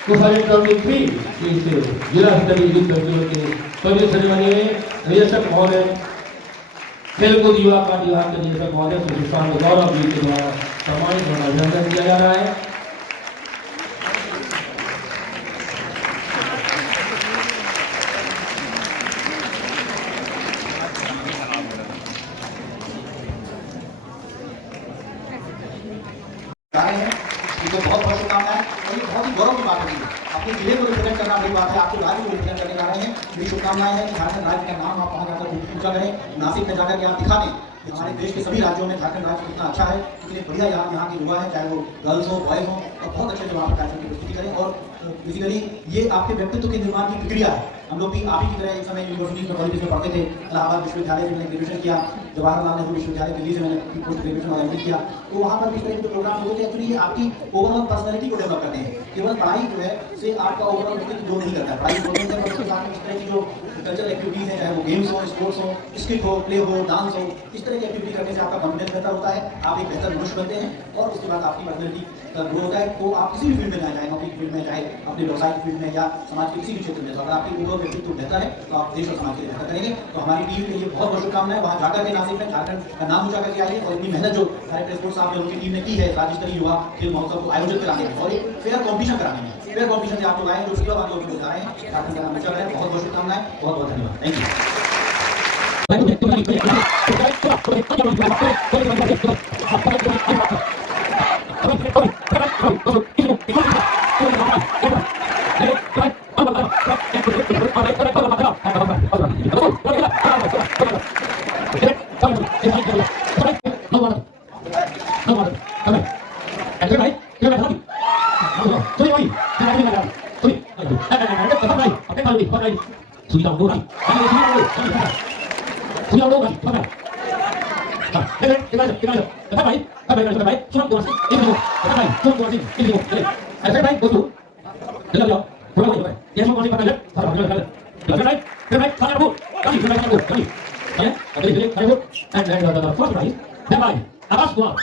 2023 इस जिला स्तरीय यूथ फेस्टिवल के पहले सेरेमनी में निदेशक महोदय खेलकूद युवा कार्य विभाग के निदेशक महोदय श्री सुशांत गौरव जी के द्वारा सम्मानित होना अभिनंदन किया जा रहा है। बहुत बहुत शुभकामनाएं और ये बहुत ही गौरव की बात है अपने जिले को रिप्रेजेंट करना बड़ी बात है आपके राज्य को रिप्रेजेंट करने जा रहे हैं। मेरी शुभकामनाएं हैं कि झारखंड राज्य का नाम आप वहाँ जाकर ऊंचा करें नासिक में जाकर के आप दिखा दें हमारे देश के सभी राज्यों में झारखंड राज्य कितना अच्छा है कितने बढ़िया यहाँ के युवा है चाहे वो गर्ल्स हो बॉयज हो और बहुत अच्छे से वहाँ पर कार्यक्रम की प्रस्तुति करें और बेसिकली ये आपके व्यक्तित्व के निर्माण की प्रक्रिया है। हम लोग भी आप ही की तरह एक समय यूनिवर्सिटी में कॉलेज में पढ़ते थे इलाहाबाद विश्वविद्यालय से मैंने ग्रेजुएशन किया जवाहरलाल नेहरू विश्वविद्यालय दिल्ली से मैंने पोस्ट ग्रेजुएशन और एमफिल किया तो वहाँ पर इस तरह के प्रोग्राम होते थे। एक्चुअली ये आपकी ओवरऑल पर्सनैलिटी को डेवलप करते हैं केवल पढ़ाई जो है से आपका ओवरऑल व्यक्तित्व जो नहीं करता है पढ़ाई प्रोग्राम है उसके साथ इस तरह की जो कल्चरल एक्टिविटीज हैं चाहे वो गेम्स हो स्पोर्ट्स हो स्किट हो प्ले हो डांस हो इस तरह की एक्टिविटी करने से आपका कॉन्फिडेंस बेहतर होता है आप एक बेहतर मनुष्य बनते हैं और उसके बाद आपकी पर्सनैलिटी का ग्रो होता है। तो आप किसी भी फील्ड में जाए चाहे नौकरी की फील्ड में चाहे अपने व्यवसाय की फील्ड में या समाज के किसी भी क्षेत्र में तो अगर आपकी ओवरऑल व्यक्तित्व बेहतर है तो आप देश और समाज के लिए बेहतर करेंगे। तो हमारी टीम के लिए बहुत बहुत शुभकामनाएं वहाँ जाकर के नासिक में झारखंड का नाम ऊंचा करके आइए और इतनी मेहनत जो डायरेक्टर स्पोर्ट्स साहब ने उनकी टीम ने की है राज्य स्तरीय युवा खेल महोत्सव को आयोजित कराने में और एक फेयर कॉम्पिटिशन कराने में फेयर कॉम्पिटिशन से आप लोग आए जो प्रतिभावान लोग जा रहे हैं झारखंड का नाम ऊंचा करें। बहुत बहुत शुभकामनाएं बहुत बहुत धन्यवाद thank you. bắt đây Sui đầu đô này Sui đầu đô này bắt đây cái này bắt bảy xuống đô này đi vô bắt đây xuống đô này đi vô cái này cố thủ để làm gì rồi rồi vậy xuống đô này bắt đây bắt đầu cái này bắt đầu cái gì đấy and the first right then by Abbas go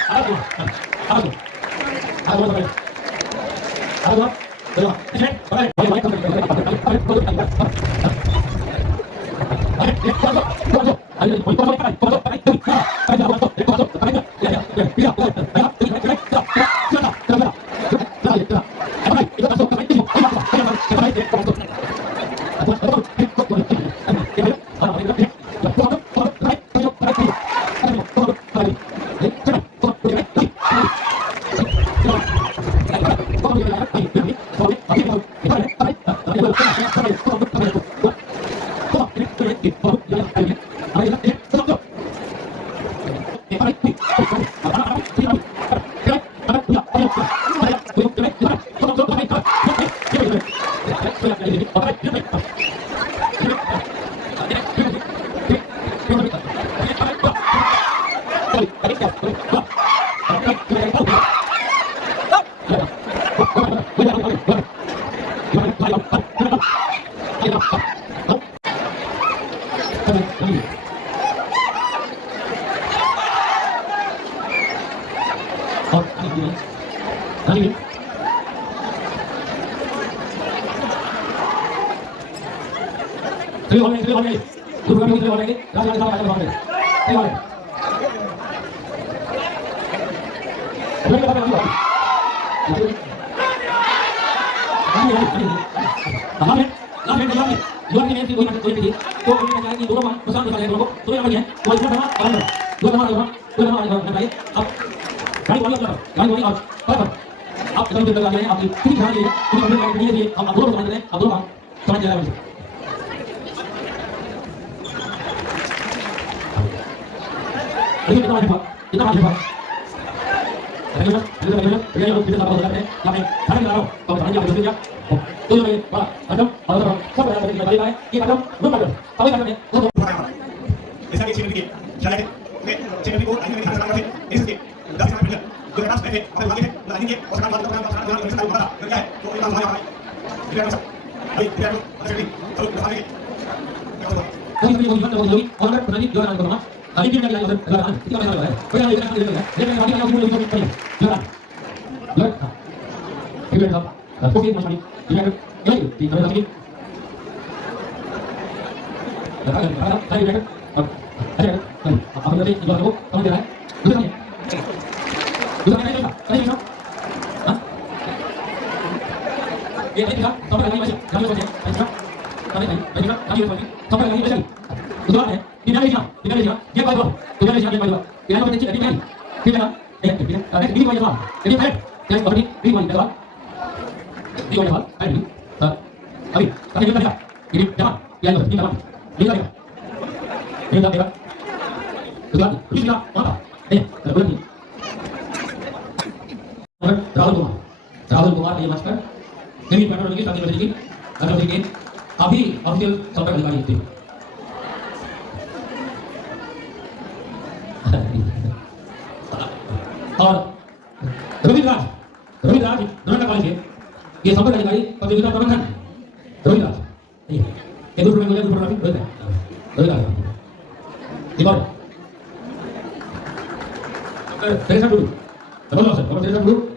Rahul Kumar ये मंच पर Delhi petrol की अभी official संपर्क अधिकारी थे। और Raviraj Narayan college के ये संपर्क अधिकारी प्रतियोगिता प्रबंधन रविराज ये ग्रुप में फोटोग्राफी रविराज एक और तेरे साथ